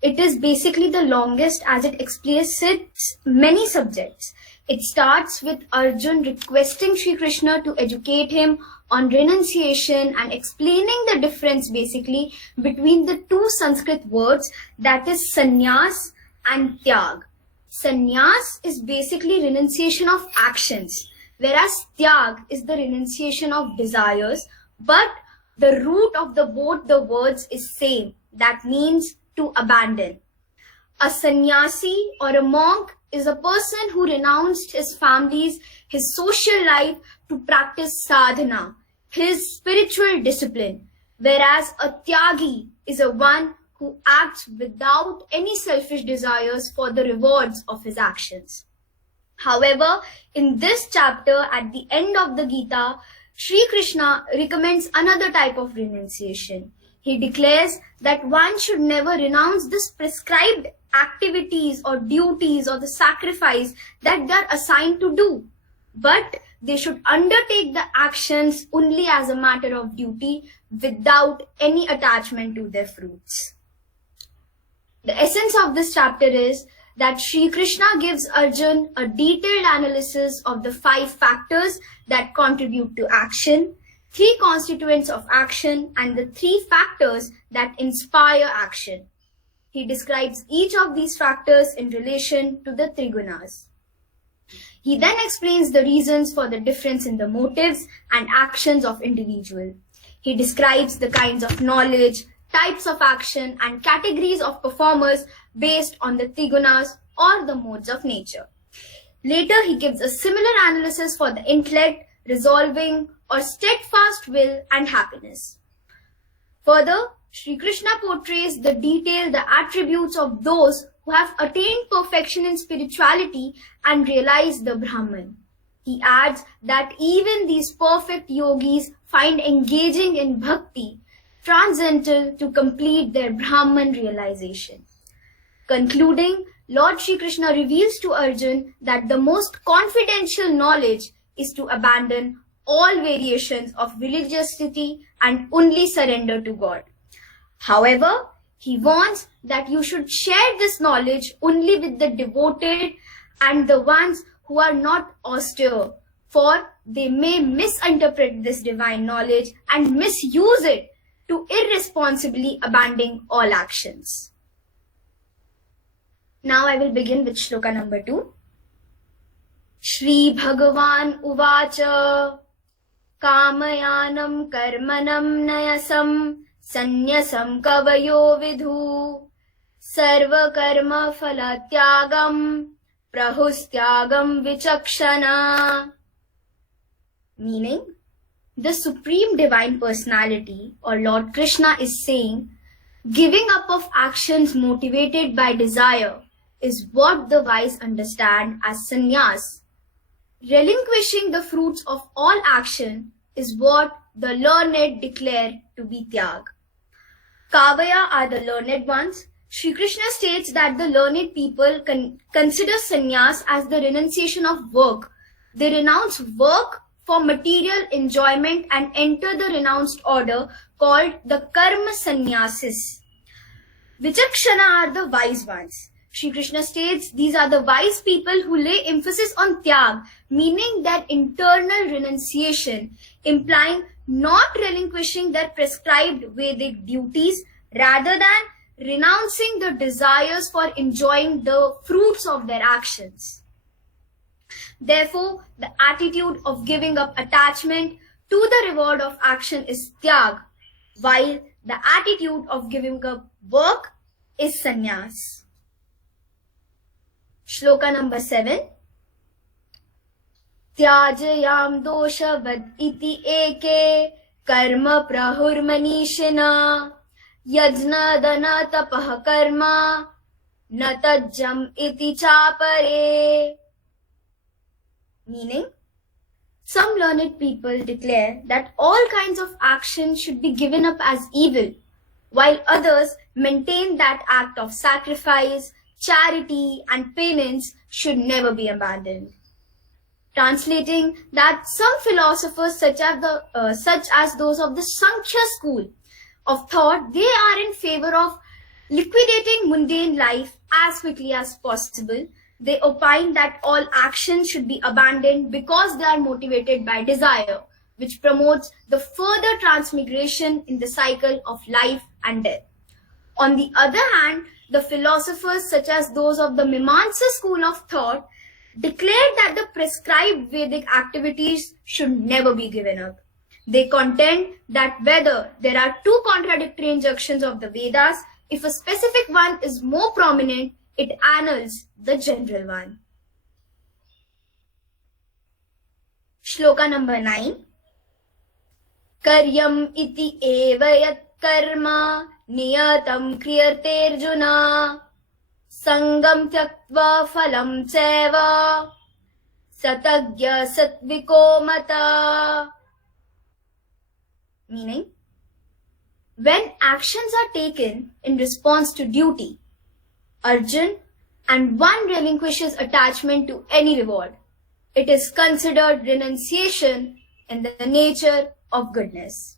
It is basically the longest as it explicits many subjects. It starts with Arjun requesting Sri Krishna to educate him on renunciation and explaining the difference basically between the two Sanskrit words, that is sannyas and tyag. Sannyas is basically renunciation of actions, whereas tyag is the renunciation of desires, but the root of both the words is same, that means to abandon. A sannyasi or a monk is a person who renounced his families, his social life to practice sadhana, his spiritual discipline, whereas a tyagi is a one who acts without any selfish desires for the rewards of his actions. However, in this chapter, at the end of the Gita, Sri Krishna recommends another type of renunciation. He declares that one should never renounce this prescribed activities or duties or the sacrifice that they are assigned to do, but they should undertake the actions only as a matter of duty without any attachment to their fruits. The essence of this chapter is that Sri Krishna gives Arjun a detailed analysis of the 5 factors that contribute to action, 3 constituents of action, and the 3 factors that inspire action. He describes each of these factors in relation to the Trigunas. He then explains the reasons for the difference in the motives and actions of individual. He describes the kinds of knowledge, types of action, and categories of performers based on the Trigunas or the modes of nature. Later, he gives a similar analysis for the intellect, resolving, or steadfast will and happiness. Further, Sri Krishna portrays the attributes of those who have attained perfection in spirituality and realized the Brahman. He adds that even these perfect yogis find engaging in bhakti transcendental to complete their Brahman realization. Concluding, Lord Sri Krishna reveals to Arjun that the most confidential knowledge is to abandon all variations of religiosity and only surrender to God. However, he warns that you should share this knowledge only with the devoted and the ones who are not austere, for they may misinterpret this divine knowledge and misuse it to irresponsibly abandon all actions. Now I will begin with shloka number 2. Shri Bhagavan Uvacha Kamayanam Karmanam Nayasam Sanyasam Kavayo Vidhu Sarva Karma Phalatyagam Prahustyagam Vichakshana. Meaning, the Supreme Divine Personality or Lord Krishna is saying, giving up of actions motivated by desire is what the wise understand as sannyas. Relinquishing the fruits of all action is what the learned declare to be tyag. Kavaya are the learned ones. Shri Krishna states that the learned people consider sannyas as the renunciation of work. They renounce work for material enjoyment and enter the renounced order called the karma sannyasis. Vichakshana are the wise ones. Shri Krishna states these are the wise people who lay emphasis on tyag, meaning their internal renunciation, implying not relinquishing their prescribed Vedic duties rather than renouncing the desires for enjoying the fruits of their actions. Therefore, the attitude of giving up attachment to the reward of action is tyag, while the attitude of giving up work is sannyas. Shloka number 7. Tyajayam doshavad iti eke karma prahurmanishina yajna dana tapah karma natajjam iti chapare. Meaning, some learned people declare that all kinds of action should be given up as evil, while others maintain that act of sacrifice, charity, and penance should never be abandoned. Translating that some philosophers such as those of the Sankhya school of thought, they are in favor of liquidating mundane life as quickly as possible. They opine that all actions should be abandoned because they are motivated by desire, which promotes the further transmigration in the cycle of life and death. On the other hand, the philosophers such as those of the Mimamsa school of thought declared that the prescribed Vedic activities should never be given up. They contend that whether there are two contradictory injunctions of the Vedas, if a specific one is more prominent, it annuls the general one. Shloka number 9. Karyam iti eva yat karma niyatam kriyate arjuna sangam tyaktva phalam seva satagya satviko mata. Meaning, when actions are taken in response to duty, Arjun, and one relinquishes attachment to any reward, it is considered renunciation in the nature of goodness.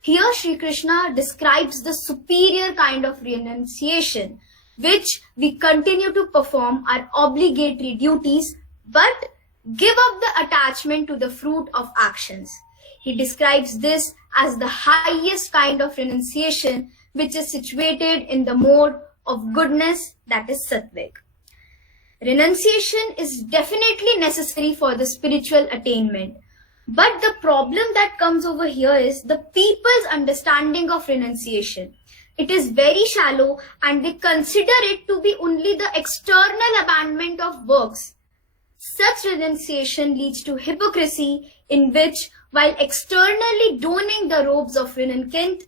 Here Sri Krishna describes the superior kind of renunciation, which we continue to perform our obligatory duties, but give up the attachment to the fruit of actions. He describes this as the highest kind of renunciation, which is situated in the mode of goodness, that is sattvic. Renunciation is definitely necessary for the spiritual attainment. But the problem that comes over here is the people's understanding of renunciation. It is very shallow and they consider it to be only the external abandonment of works. Such renunciation leads to hypocrisy, in which, while externally donning the robes of renunciant,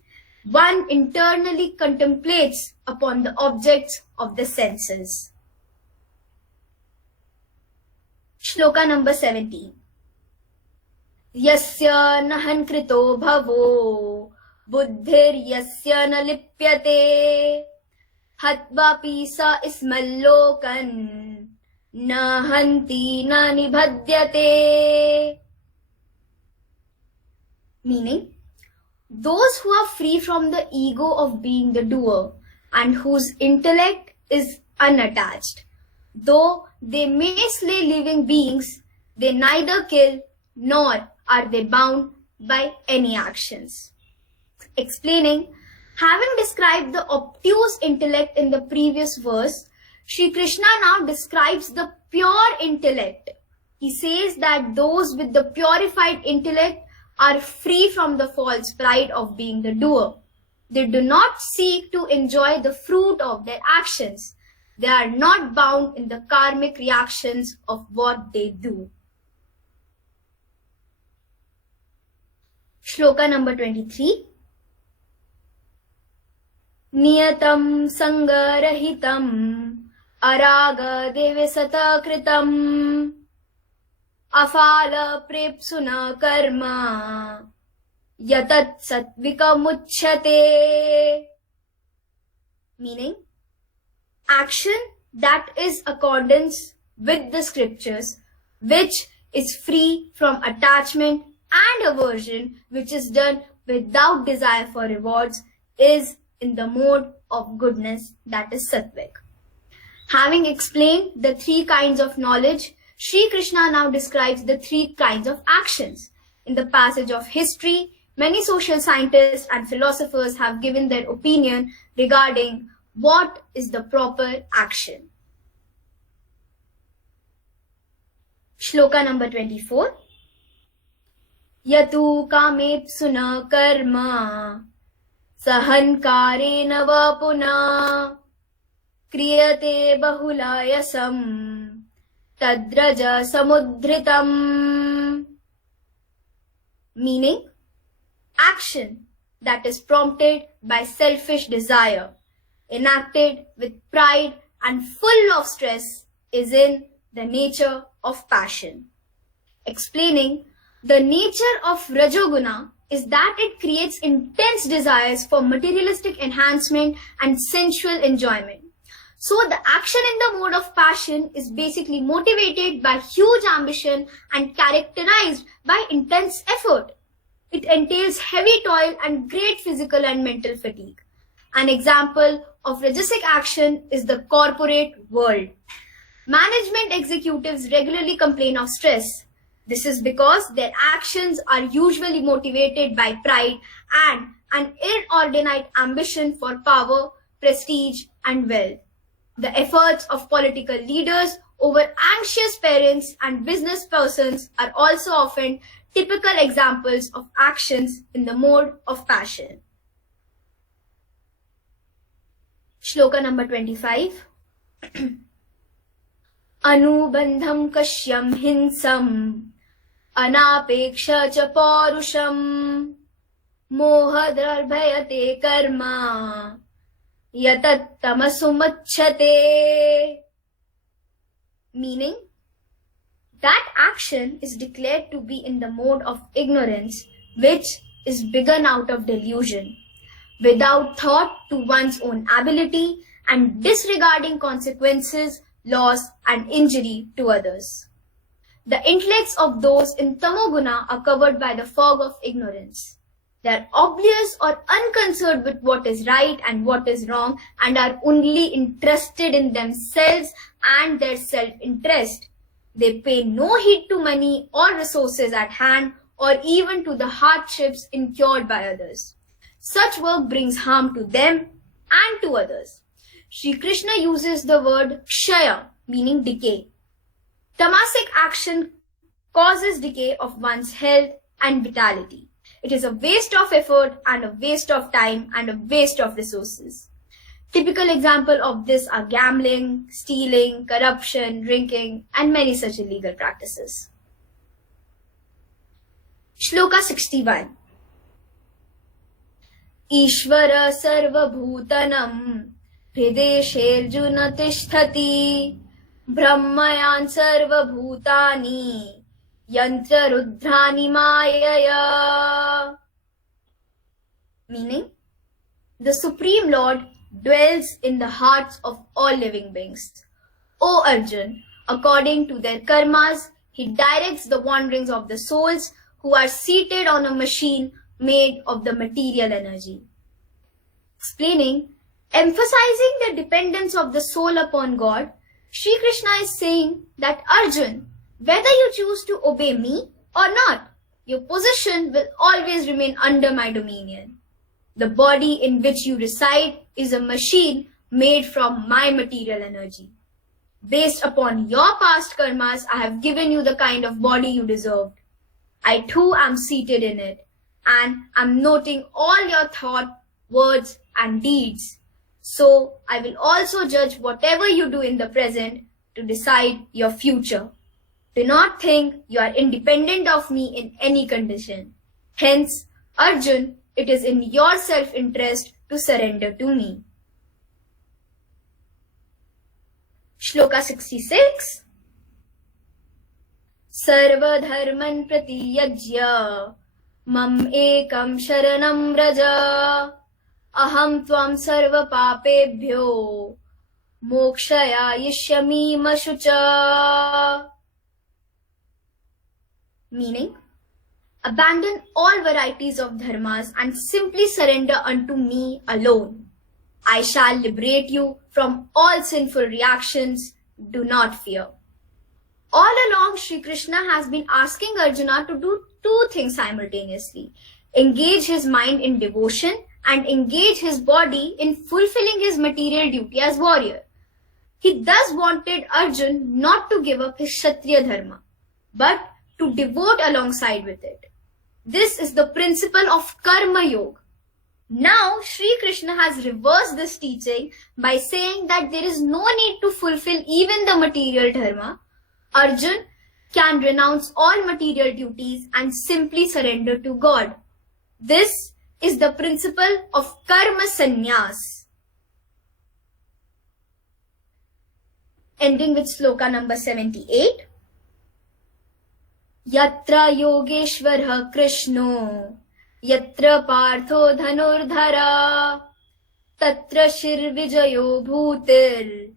one internally contemplates upon the objects of the senses. Shloka number 17. Yasya nahan krito bhavo buddhir yasya na lipyate hatvapi sa ismallokan nahanti na nibhadyate. Meaning, those who are free from the ego of being the doer and whose intellect is unattached, though they may slay living beings, they neither kill nor are they bound by any actions. Explaining, having described the obtuse intellect in the previous verse, Sri Krishna now describes the pure intellect. He says that those with the purified intellect are free from the false pride of being the doer. They do not seek to enjoy the fruit of their actions. They are not bound in the karmic reactions of what they do. Shloka number 23. Niyatam sangarahitam araga devasata kritam afala prepsuna karma yatat satvikamuchyate. Meaning, action that is accordance with the scriptures, which is free from attachment and aversion, which is done without desire for rewards, is in the mode of goodness, that is sattvic. Having explained the three kinds of knowledge, Sri Krishna now describes the three kinds of actions. In the passage of history, many social scientists and philosophers have given their opinion regarding what is the proper action. Shloka number 24. Yatu kamepsuna karma sahankarena vapuna kriyate bahulayasam tadraja samudritam. Meaning, action that is prompted by selfish desire, enacted with pride and full of stress, is in the nature of passion. Explaining, the nature of Rajoguna is that it creates intense desires for materialistic enhancement and sensual enjoyment. So the action in the mode of passion is basically motivated by huge ambition and characterized by intense effort. It entails heavy toil and great physical and mental fatigue. An example of Rajasic action is the corporate world. Management executives regularly complain of stress. This is because their actions are usually motivated by pride and an inordinate ambition for power, prestige, and wealth. The efforts of political leaders over anxious parents and business persons are also often typical examples of actions in the mode of passion. Shloka number 25. Anubandham kashyam hinsam anapeksha cha paurusham mohadrarbhayate karma yatat tamasumachyate. Meaning, that action is declared to be in the mode of ignorance, which is begun out of delusion, without thought to one's own ability and disregarding consequences, loss and injury to others. The intellects of those in Tamoguna are covered by the fog of ignorance. They are oblivious or unconcerned with what is right and what is wrong and are only interested in themselves and their self-interest. They pay no heed to money or resources at hand or even to the hardships incurred by others. Such work brings harm to them and to others. Sri Krishna uses the word kshaya, meaning decay. Tamasic action causes decay of one's health and vitality. It is a waste of effort and a waste of time and a waste of resources. Typical examples of this are gambling, stealing, corruption, drinking, and many such illegal practices. Shloka 61. Ishvara sarva bhutanam hridesherjuna tishtati brahmayan sarva bhutani yantra rudrani mayaya. Meaning, the Supreme Lord dwells in the hearts of all living beings. O Arjun, according to their karmas, he directs the wanderings of the souls who are seated on a machine made of the material energy. Explaining, emphasizing the dependence of the soul upon God, Sri Krishna is saying that Arjun, whether you choose to obey me or not, your position will always remain under my dominion. The body in which you reside is a machine made from my material energy. Based upon your past karmas, I have given you the kind of body you deserved. I too am seated in it and am noting all your thought, words and deeds. So I will also judge whatever you do in the present to decide your future. Do not think you are independent of me in any condition. Hence, Arjun, it is in your self-interest to surrender to me. Shloka 66. सर्वधर्मन् प्रतियज्य मम एकं शरणं व्रज अहं त्वं सर्वपापेभ्यो मोक्षयायिष्यामि मा शुचा. Meaning, abandon all varieties of dharmas and simply surrender unto me alone. I shall liberate you from all sinful reactions. Do not fear. All along, Sri Krishna has been asking Arjuna to do two things simultaneously. Engage his mind in devotion and engage his body in fulfilling his material duty as warrior. He thus wanted Arjun not to give up his Kshatriya dharma, but to devote alongside with it. This is the principle of Karma Yoga. Now, Sri Krishna has reversed this teaching by saying that there is no need to fulfill even the material dharma. Arjun can renounce all material duties and simply surrender to God. This is the principle of Karma Sannyas. Ending with sloka number 78. Yatra Yogeshwarah Krishno Yatra Partho Dhanurdhara Tatra Shir Vijayo Bhutir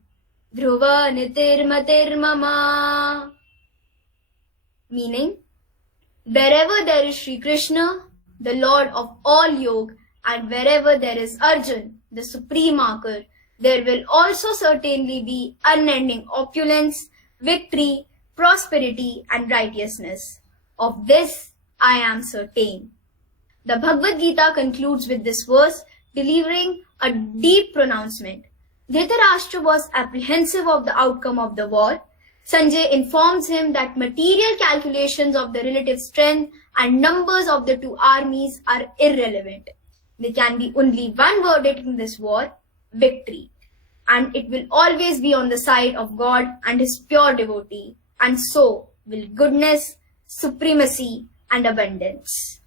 Dhruva Nitir Matir Mama. Meaning, wherever there is Sri Krishna, the Lord of all Yoga, and wherever there is Arjun, the supreme marker, there will also certainly be unending opulence, victory, prosperity and righteousness. Of this I am certain. The Bhagwad Geeta concludes with this verse, delivering a deep pronouncement. Dhritarashtra was apprehensive of the outcome of the war. Sanjay informs him that material calculations of the relative strength and numbers of the two armies are irrelevant. There can be only one verdict in this war, victory. And it will always be on the side of God and his pure devotee. And so will goodness, supremacy and abundance.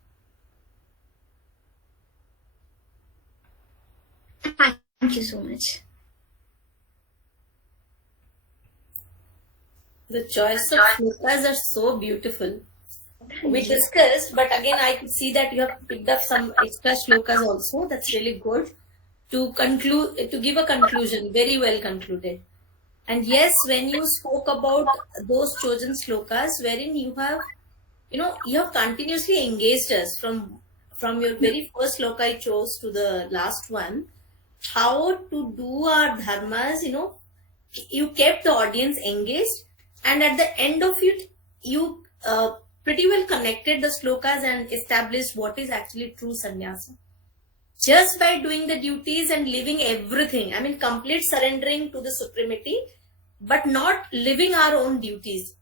Thank you so much. The choice of shlokas are so beautiful. We discussed, but again I could see that you have picked up some extra shlokas also. That's really good. To conclude, to give a conclusion, very well concluded. And yes, when you spoke about those chosen slokas, wherein you have continuously engaged us from your very first sloka I chose to the last one, how to do our dharmas, you kept the audience engaged, and at the end of it, you pretty well connected the slokas and established what is actually true sannyasa. Just by doing the duties and living everything, complete surrendering to the supremacy, but not living our own duties.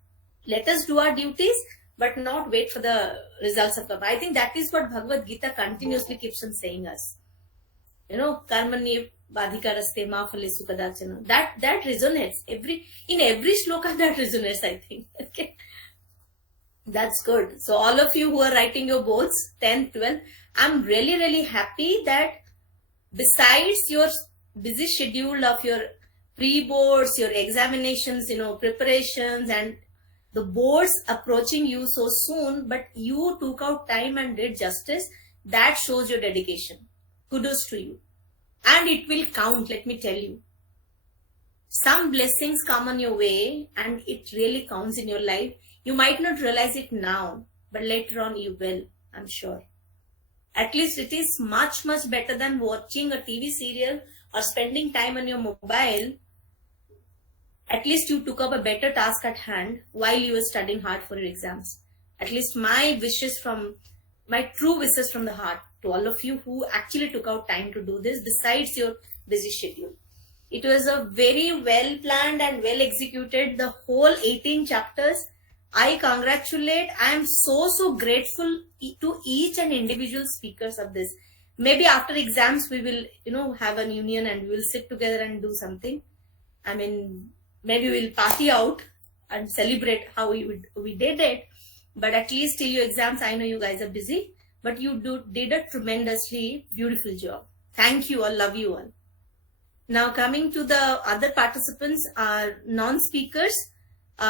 Let us do our duties, but not wait for the results of karma. I think that is what Bhagwad Geeta continuously keeps on saying us. Karmani badhikaraste ma phalesu kadachana. That resonates. In every shloka that resonates, I think. Okay. That's good. So all of you who are writing your boards, 10th, 12th, I'm really, really happy that besides your busy schedule of your pre-boards, your examinations, preparations and the boards approaching you so soon, but you took out time and did justice, that shows your dedication. Kudos to you. And it will count, let me tell you. Some blessings come on your way and it really counts in your life. You might not realize it now, but later on you will, I'm sure. At least it is much, much better than watching a TV serial or spending time on your mobile. At least you took up a better task at hand while you were studying hard for your exams. At least my true wishes from the heart to all of you who actually took out time to do this besides your busy schedule. It was a very well planned and well executed, the whole 18 chapters. I congratulate. I am so grateful to each and individual speakers of this. Maybe after exams we will, have a union and we will sit together and do something. Maybe we'll party out and celebrate how we did it. But at least till your exams, I know you guys are busy, but you did a tremendously beautiful job. Thank you all. Love you all. Now coming to the other participants, are non-speakers.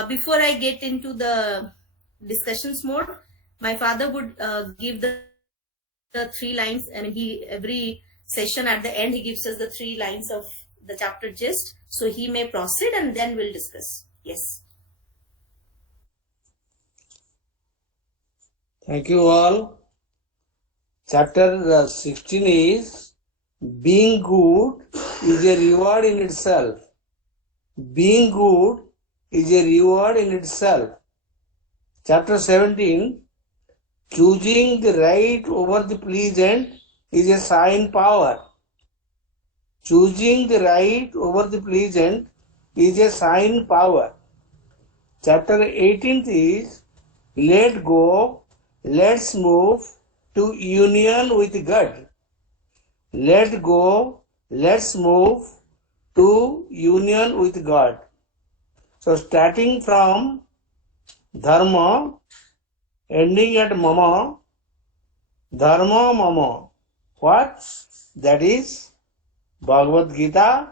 Before I get into the discussions mode. My father would give the 3 lines. I mean, every session at the end he gives us the 3 lines of the chapter gist. So he may proceed and then we'll discuss. Yes. Thank you all. Chapter 16 is being good is a reward in itself. Being good is a reward in itself. Chapter 17, choosing the right over the pleasant is a sign power. Choosing the right over the pleasant is a sign power. Chapter 18 is let go, let's move to union with God. Let go, let's move to union with God. So starting from dharma, ending at mama, dharma mama. What? That is Bhagwad Geeta.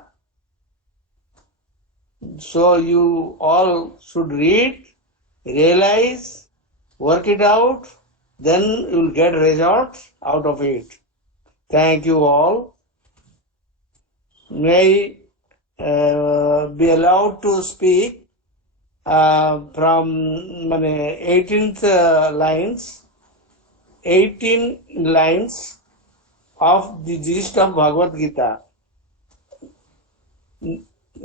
So you all should read, realize, work it out, then you will get results out of it. Thank you all. May be allowed to speak from 18th lines, 18 lines of the gist of Bhagavad Gita.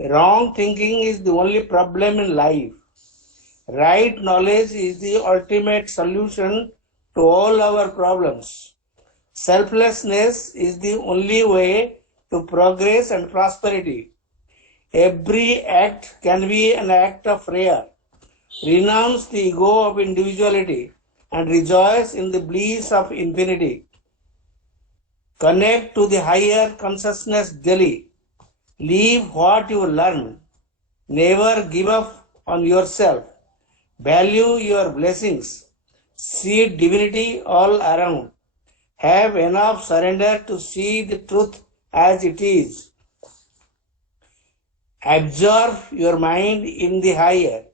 Wrong thinking is the only problem in life. Right knowledge is the ultimate solution to all our problems. Selflessness is the only way to progress and prosperity. Every act can be an act of prayer. Renounce the ego of individuality and rejoice in the bliss of infinity. Connect to the higher consciousness daily. Live what you learn. Never give up on yourself. Value your blessings. See divinity all around. Have enough surrender to see the truth as it is. Absorb your mind in the higher.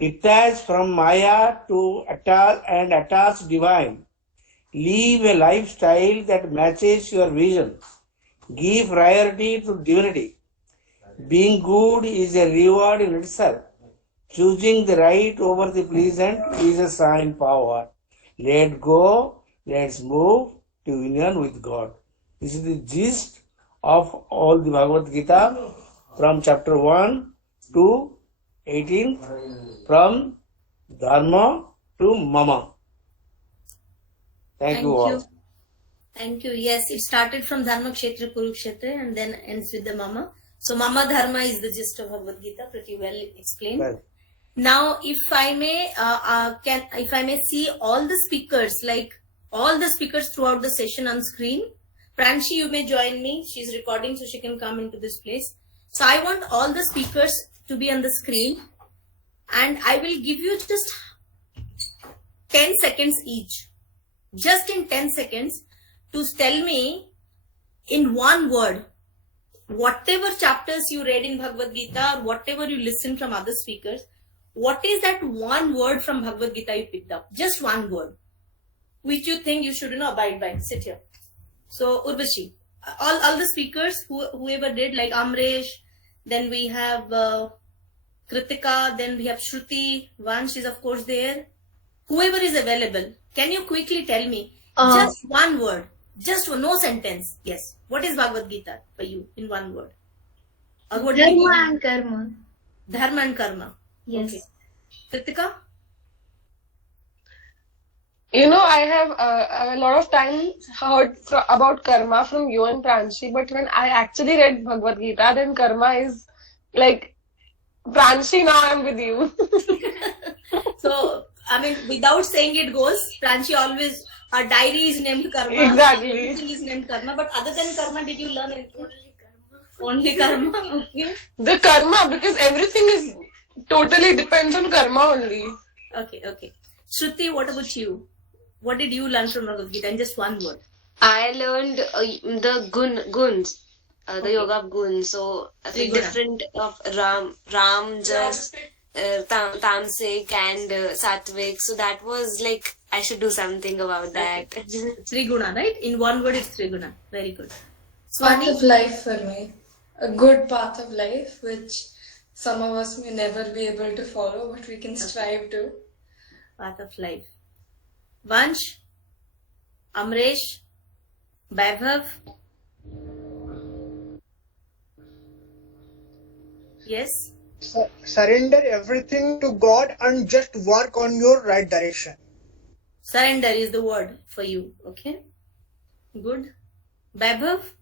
Detach from Maya to attach divine. Live a lifestyle that matches your vision. Give priority to divinity. Being good is a reward in itself. Choosing the right over the pleasant is a sign power. Let go, let's move to union with God. This is the gist of all the Bhagavad Gita from chapter 1 to 18, from Dharma to Mama. Thank you all. Thank you. Yes, it started from Dharma Kshetra Kurukshetra and then ends with the Mama. So Mama Dharma is the gist of Bhagavad Gita, pretty well explained. Right. Now, if I may see all the speakers, like all the speakers throughout the session on screen. Pranshi, you may join me. She's recording, so she can come into this place. So I want all the speakers to be on the screen, and I will give you just 10 seconds each. Just in 10 seconds to tell me in one word, whatever chapters you read in Bhagavad Gita or whatever you listen from other speakers, what is that one word from Bhagavad Gita you picked up? Just one word, which you think you should abide by. Sit here. So Urvashi, all the speakers, whoever did, like Amresh, then we have Kritika, then we have Shruti, Vansh is of course there. Whoever is available, can you quickly tell me just one word, just one, no sentence? Yes. What is Bhagavad Gita for you in one word? Or what Dharma and karma. Dharma and karma. Yes. Okay. Kritika? You know, I have a lot of time heard about karma from you and Pranshi, but when I actually read Bhagavad Gita, then karma is like, Pranshi, now I'm with you. So, I mean, without saying it goes, Pranshi always, her diary is named karma. Exactly. Everything is named karma. But other than karma, did you learn anything? Only karma. Okay. The karma, because everything is totally depends on karma only. Okay. Shruti, what about you? What did you learn from Bhagavad Gita in just one word? I learned the guns, the yoga of guns. So I think Triguna. different of Ram, Jas, Tamsik and Satvik. So that was like, I should do something about that. Triguna, right? In one word, it's Triguna. Very good. Path Swani? of life for me. A good path of life, which some of us may never be able to follow, but we can strive to. Path of life. Vansh? Amresh? Vaibhav? Yes? Surrender everything to God and just work on your right direction. Surrender is the word for you. Okay? Good. Vaibhav?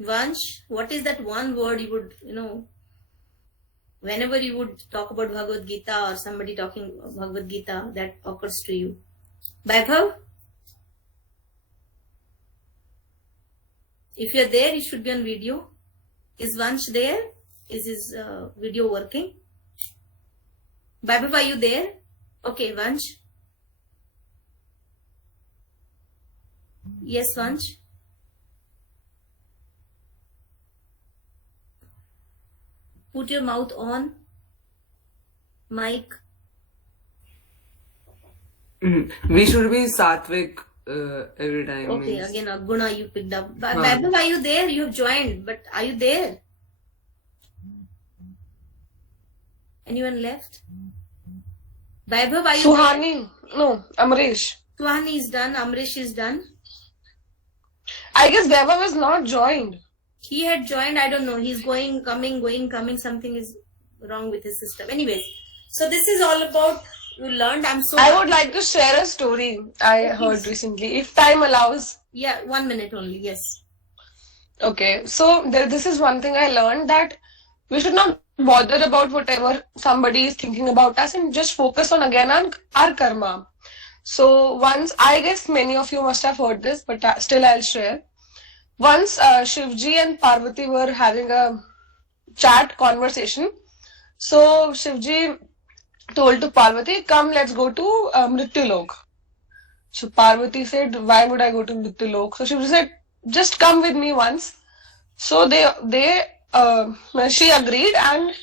Vansh, what is that one word you would, whenever you would talk about Bhagwad Geeta or somebody talking Bhagwad Geeta, that occurs to you? Vaibhav? If you're there, you should be on video. Is Vansh there? Is his video working? Vaibhav, are you there? Okay, Vansh. Yes, Vansh. Put your mouth on. Mic. We should be Satvik every time. Okay, means- again, Guna, you picked up. Vaibhav, are you there? You have joined, but are you there? Anyone left? Vaibhav, are you there? Suhani, no, Amresh. Suhani is done. Amrish is done. I guess Vaibhav is not joined. He had joined. I don't know. He's going, coming. Something is wrong with his system. Anyways, so this is all about you learned. I'm so. I would like to share a story I heard recently, if time allows. Yeah, 1 minute only. Yes. Okay, so this is one thing I learned, that we should not bother about whatever somebody is thinking about us and just focus on our karma. So once, I guess many of you must have heard this, but still I'll share. Once Shivji and Parvati were having a chat conversation. So Shivji told to Parvati, come, let's go to Mrityulok. So Parvati said, why would I go to Mrityulok? So Shivji said, just come with me once. So she agreed, and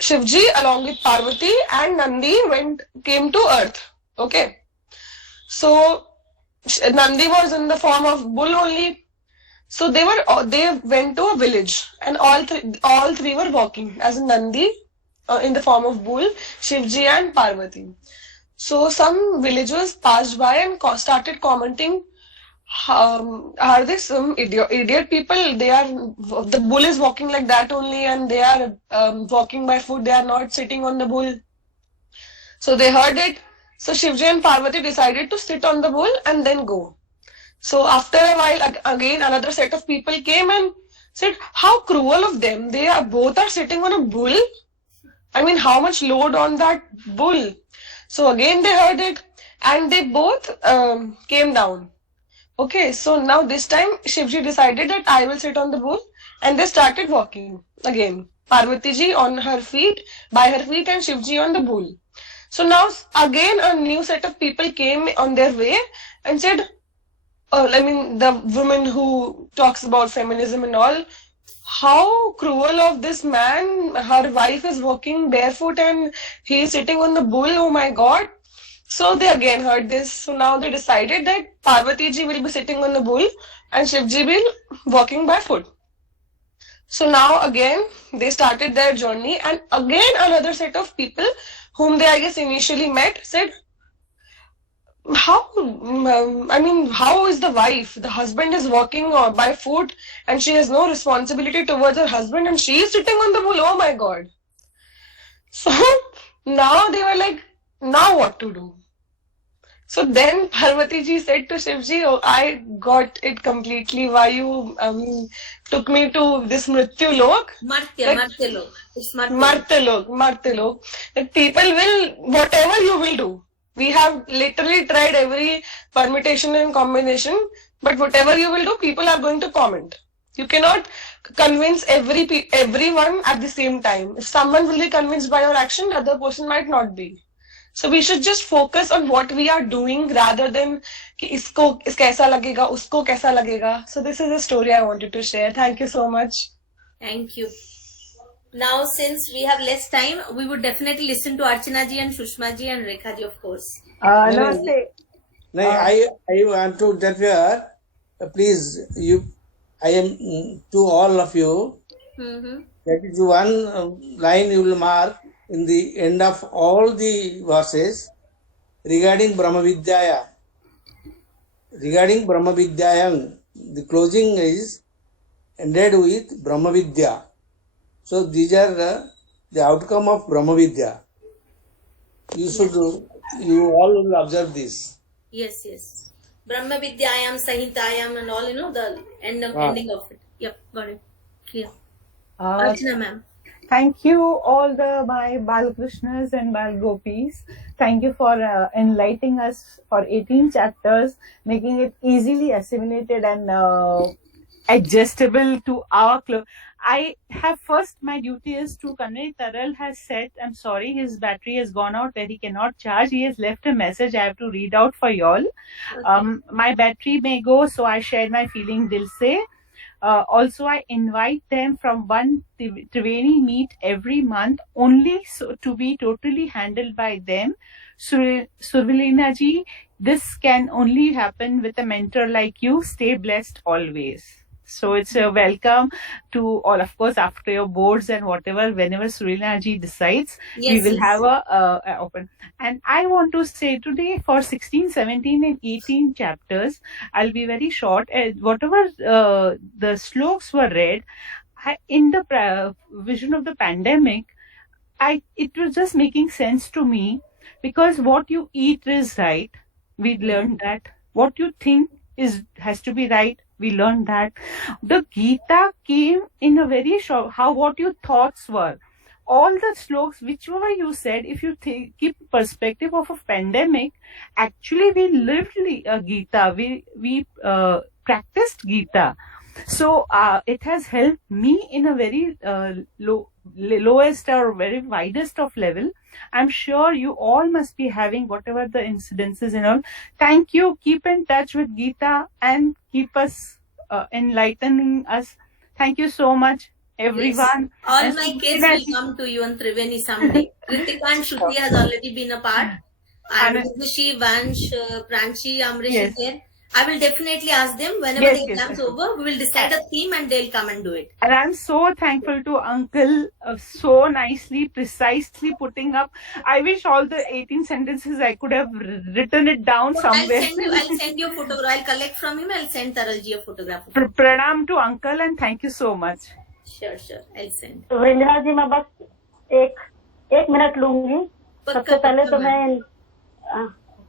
Shivji along with Parvati and Nandi came to earth. Okay. So Nandi was in the form of bull only. So they went to a village, and all three were walking, as in Nandi in the form of bull, Shivji and Parvati. So some villagers passed by and started commenting, are they some idiot people? The bull is walking like that only, and they are walking by foot. They are not sitting on the bull. So they heard it. So Shivji and Parvati decided to sit on the bull and then go. So after a while, again another set of people came and said, how cruel of them. Both are sitting on a bull. I mean, how much load on that bull? So again they heard it, and they both came down. Okay, so now this time Shivji decided that I will sit on the bull, and they started walking again. Parvati ji by her feet, and Shivji on the bull. So now again a new set of people came on their way and said, the woman who talks about feminism and all, how cruel of this man, her wife is walking barefoot and he is sitting on the bull, oh my god. So they again heard this. So now they decided that Parvati ji will be sitting on the bull and Shivji will walking by foot. So now again they started their journey, and again another set of people whom they, I guess, initially met said, how is the wife? The husband is walking by foot and she has no responsibility towards her husband, and she is sitting on the bull, oh my god. So now they were like, now what to do? So then Parvati ji said to Shivji, oh, I got it completely, why you took me to this Mrityulok. Martyalok. It's Martyalok. Martyalok. That people will, whatever you will do. We have literally tried every permutation and combination, but whatever you will do, people are going to comment. You cannot convince everyone at the same time. If someone will be convinced by your action, the other person might not be. So we should just focus on what we are doing rather than कि इसको kaisa lagega, usko kaisa lagega. So this is a story I wanted to share. Thank you so much. Thank you. Now, since we have less time, we would definitely listen to Archana ji and Shushma ji and Rekha ji, of course. Namaste. No, I want to interfere. Please, I am to all of you. That is one line you will mark in the end of all the verses regarding Brahma Vidyaya. Regarding Brahma Vidyayam, the closing is ended with Brahma Vidya. So these are the outcome of Brahma Vidya. You all will observe this. Yes, yes. Brahma Vidyayam, Sahitayam and all, the ending of it. Yep, got it. Clear. Archana ma'am. Thank you all my Balakrishnas and Balgopis. Thank you for enlightening us for 18 chapters, making it easily assimilated and adjustable to our club. I have first, my duty is to convey. Taral has said, I'm sorry, his battery has gone out where he cannot charge. He has left a message I have to read out for y'all. Okay. My battery may go, so I shared my feeling, Dil se. Also, I invite them from one Triveni meet every month, only to be totally handled by them. Survilina ji, this can only happen with a mentor like you. Stay blessed always. So it's a welcome to all, of course, after your boards and whatever, whenever Survilina ji decides, we will have a open. And I want to say today for 16, 17 and 18 chapters, I'll be very short. Whatever the sloks were read, in the vision of the pandemic, it was just making sense to me, because what you eat is right. We learned that. What you think has to be right. We learned that. The Gita came in a very short, what your thoughts were. All the sloks, whichever you said, if you keep perspective of a pandemic, actually we lived Gita. We practiced Gita. So it has helped me in a very lowest or very widest of level. I'm sure you all must be having whatever the incidences and all. Thank you. Keep in touch with Gita and keep us enlightening us. Thank you so much, everyone. Yes. All my kids will come to you on Triveni someday. Kritika and Shruti has already been a part. And Vidushi, Vansh, Pranchi, Amrish is there. I will definitely ask them whenever the exam's over. We will decide a theme and they'll come and do it. And I'm so thankful to Uncle, so nicely, precisely putting up. I wish all the 18 sentences I could have written it down somewhere. I'll send you a photograph. I'll collect from him. I'll send Taralji a photograph. Pranam to Uncle and thank you so much. Sure. I'll send. वृंदा जी मैं बस एक minute लूंगी.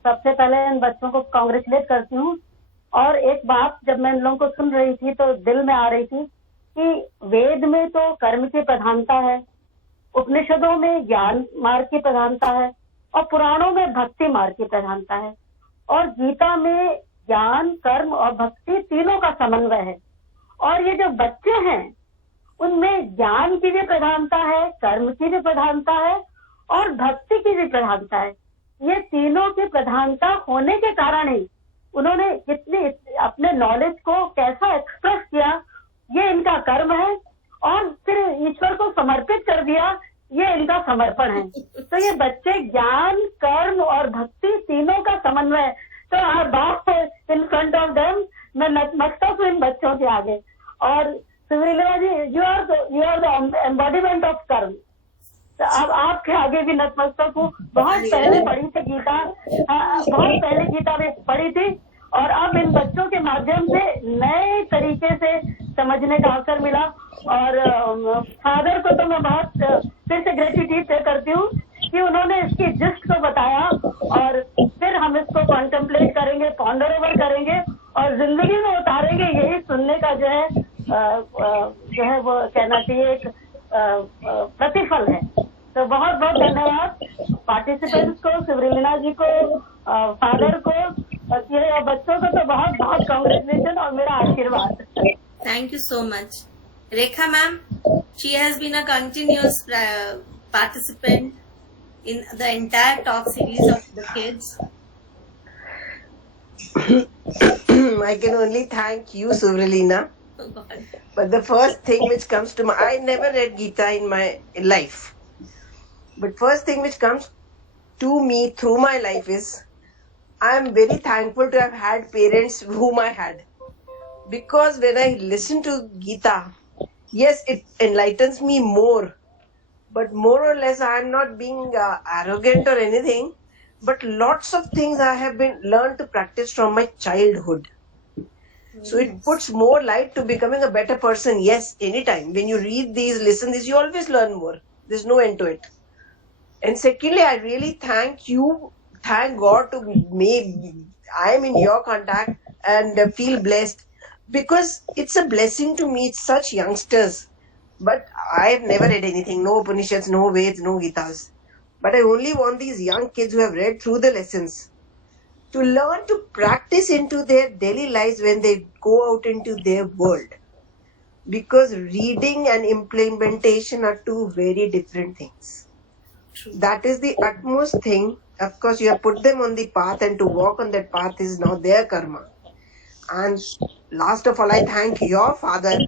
सबसे पहले इन बच्चों को congratulate करती हूँ. और एक बात जब मैं इन लोगों को सुन रही थी तो दिल में आ रही थी कि वेद में तो कर्म की प्रधानता है, उपनिषदों में ज्ञान मार्ग की प्रधानता है और पुराणों में भक्ति मार्ग की प्रधानता है और गीता में ज्ञान, कर्म और भक्ति तीनों का समन्वय है. और ये जो बच्चे हैं उनमें ज्ञान की भी प्रधानता है, कर्म की भी प्रधानता है और भक्ति की भी प्रधानता है. ये तीनों की प्रधानता होने के कारण ही उन्होंने कितनी अपने नॉलेज को कैसा एक्सप्रेस किया, ये इनका कर्म है और फिर ईश्वर को समर्पित कर दिया, ये इनका समर्पण है. तो ये बच्चे ज्ञान, कर्म और भक्ति तीनों का समन्वय. तो आई बात इन फ्रंट ऑफ देम, मैं नतमस्तक हूँ इन बच्चों के आगे. और Surila ji, you are the embodiment of karma. तो अब आपके आगे भी नतमस्तक हूँ. बहुत पहले पढ़ी थी गीता, बहुत पहले गीता में पढ़ी थी और अब इन बच्चों के माध्यम से नए तरीके से समझने का अवसर मिला. और फादर को तो मैं बहुत फिर से ग्रेटिट्यूड पे करती हूँ कि उन्होंने इसकी जिस्ट को बताया और फिर हम इसको कॉन्टेम्पलेट करेंगे, पॉन्डर ओवर करेंगे और जिंदगी में उतारेंगे. यही सुनने का जो है वो कहना चाहिए एक प्रतिफल है. तो बहुत बहुत धन्यवाद पार्टिसिपेंट्स को, शिवरीना जी को, फादर को, बच्चों को तो बहुत बहुत कांग्रेचुलेशन और मेरा आशीर्वाद. Thank you so much. Rekha ma'am, she has been a continuous participant in the entire talk series of the kids. I can only thank you, Suvralina, Oh God. But the first thing which comes to my, I never read Gita in my life. But first thing which comes to me through my life is, I am very thankful to have had parents whom I had. Because when I listen to Gita, yes, it enlightens me more. But more or less, I am not being arrogant or anything. But lots of things I have been learned to practice from my childhood. So it puts more light to becoming a better person. Yes, anytime. When you read these, listen these, you always learn more. There's no end to it. And secondly, I really thank you, thank God to me. I am in your contact and feel blessed because it's a blessing to meet such youngsters. But I have never read anything, no Upanishads, no Veds, no Gitas. But I only want these young kids who have read through the lessons to learn to practice into their daily lives when they go out into their world. Because reading and implementation are two very different things. That is the utmost thing. Of course, you have put them on the path, and to walk on that path is now their karma. And last of all, I thank your father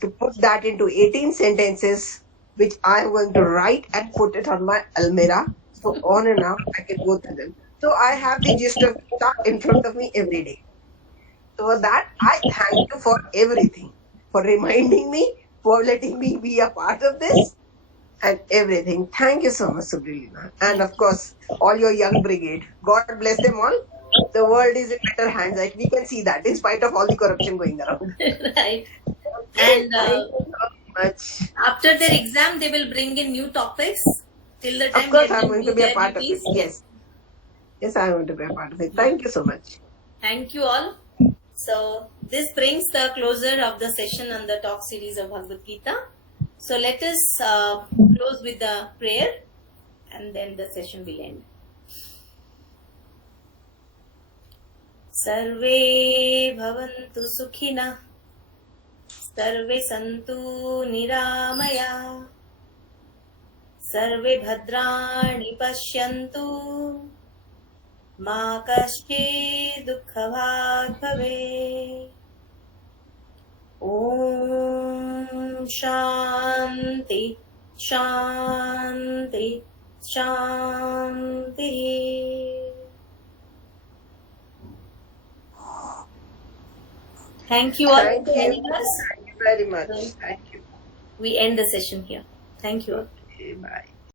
to put that into 18 sentences, which I am going to write and put it on my almirah. So on and off, I can go through them. So I have the gist of Gita in front of me every day. So for that, I thank you for everything, for reminding me, for letting me be a part of this, and everything. Thank you so much, Subrilina. And of course, all your young brigade. God bless them all. The world is in better hands. Like we can see that in spite of all the corruption going around. Right. And Thank you so much. after their exam, they will bring in new topics. Till the time Of course, let I'm them going do to be a their part of it. duties. Yes. Yes, I'm going to be a part of it. Thank you so much. Thank you all. So this brings the closure of the session on the talk series of Bhagwad Gita. So let us close with the prayer and then the session will end. Sarve bhavantu sukhina, sarve santu niramaya, sarve bhadrani pashyantu, ma kaschid dukhabhag bhave. Om Shanti Shanti Shanti. Thank you all Thank for you. joining us. Thank you very much. Thank you. We end the session here. Thank you all. Okay, bye.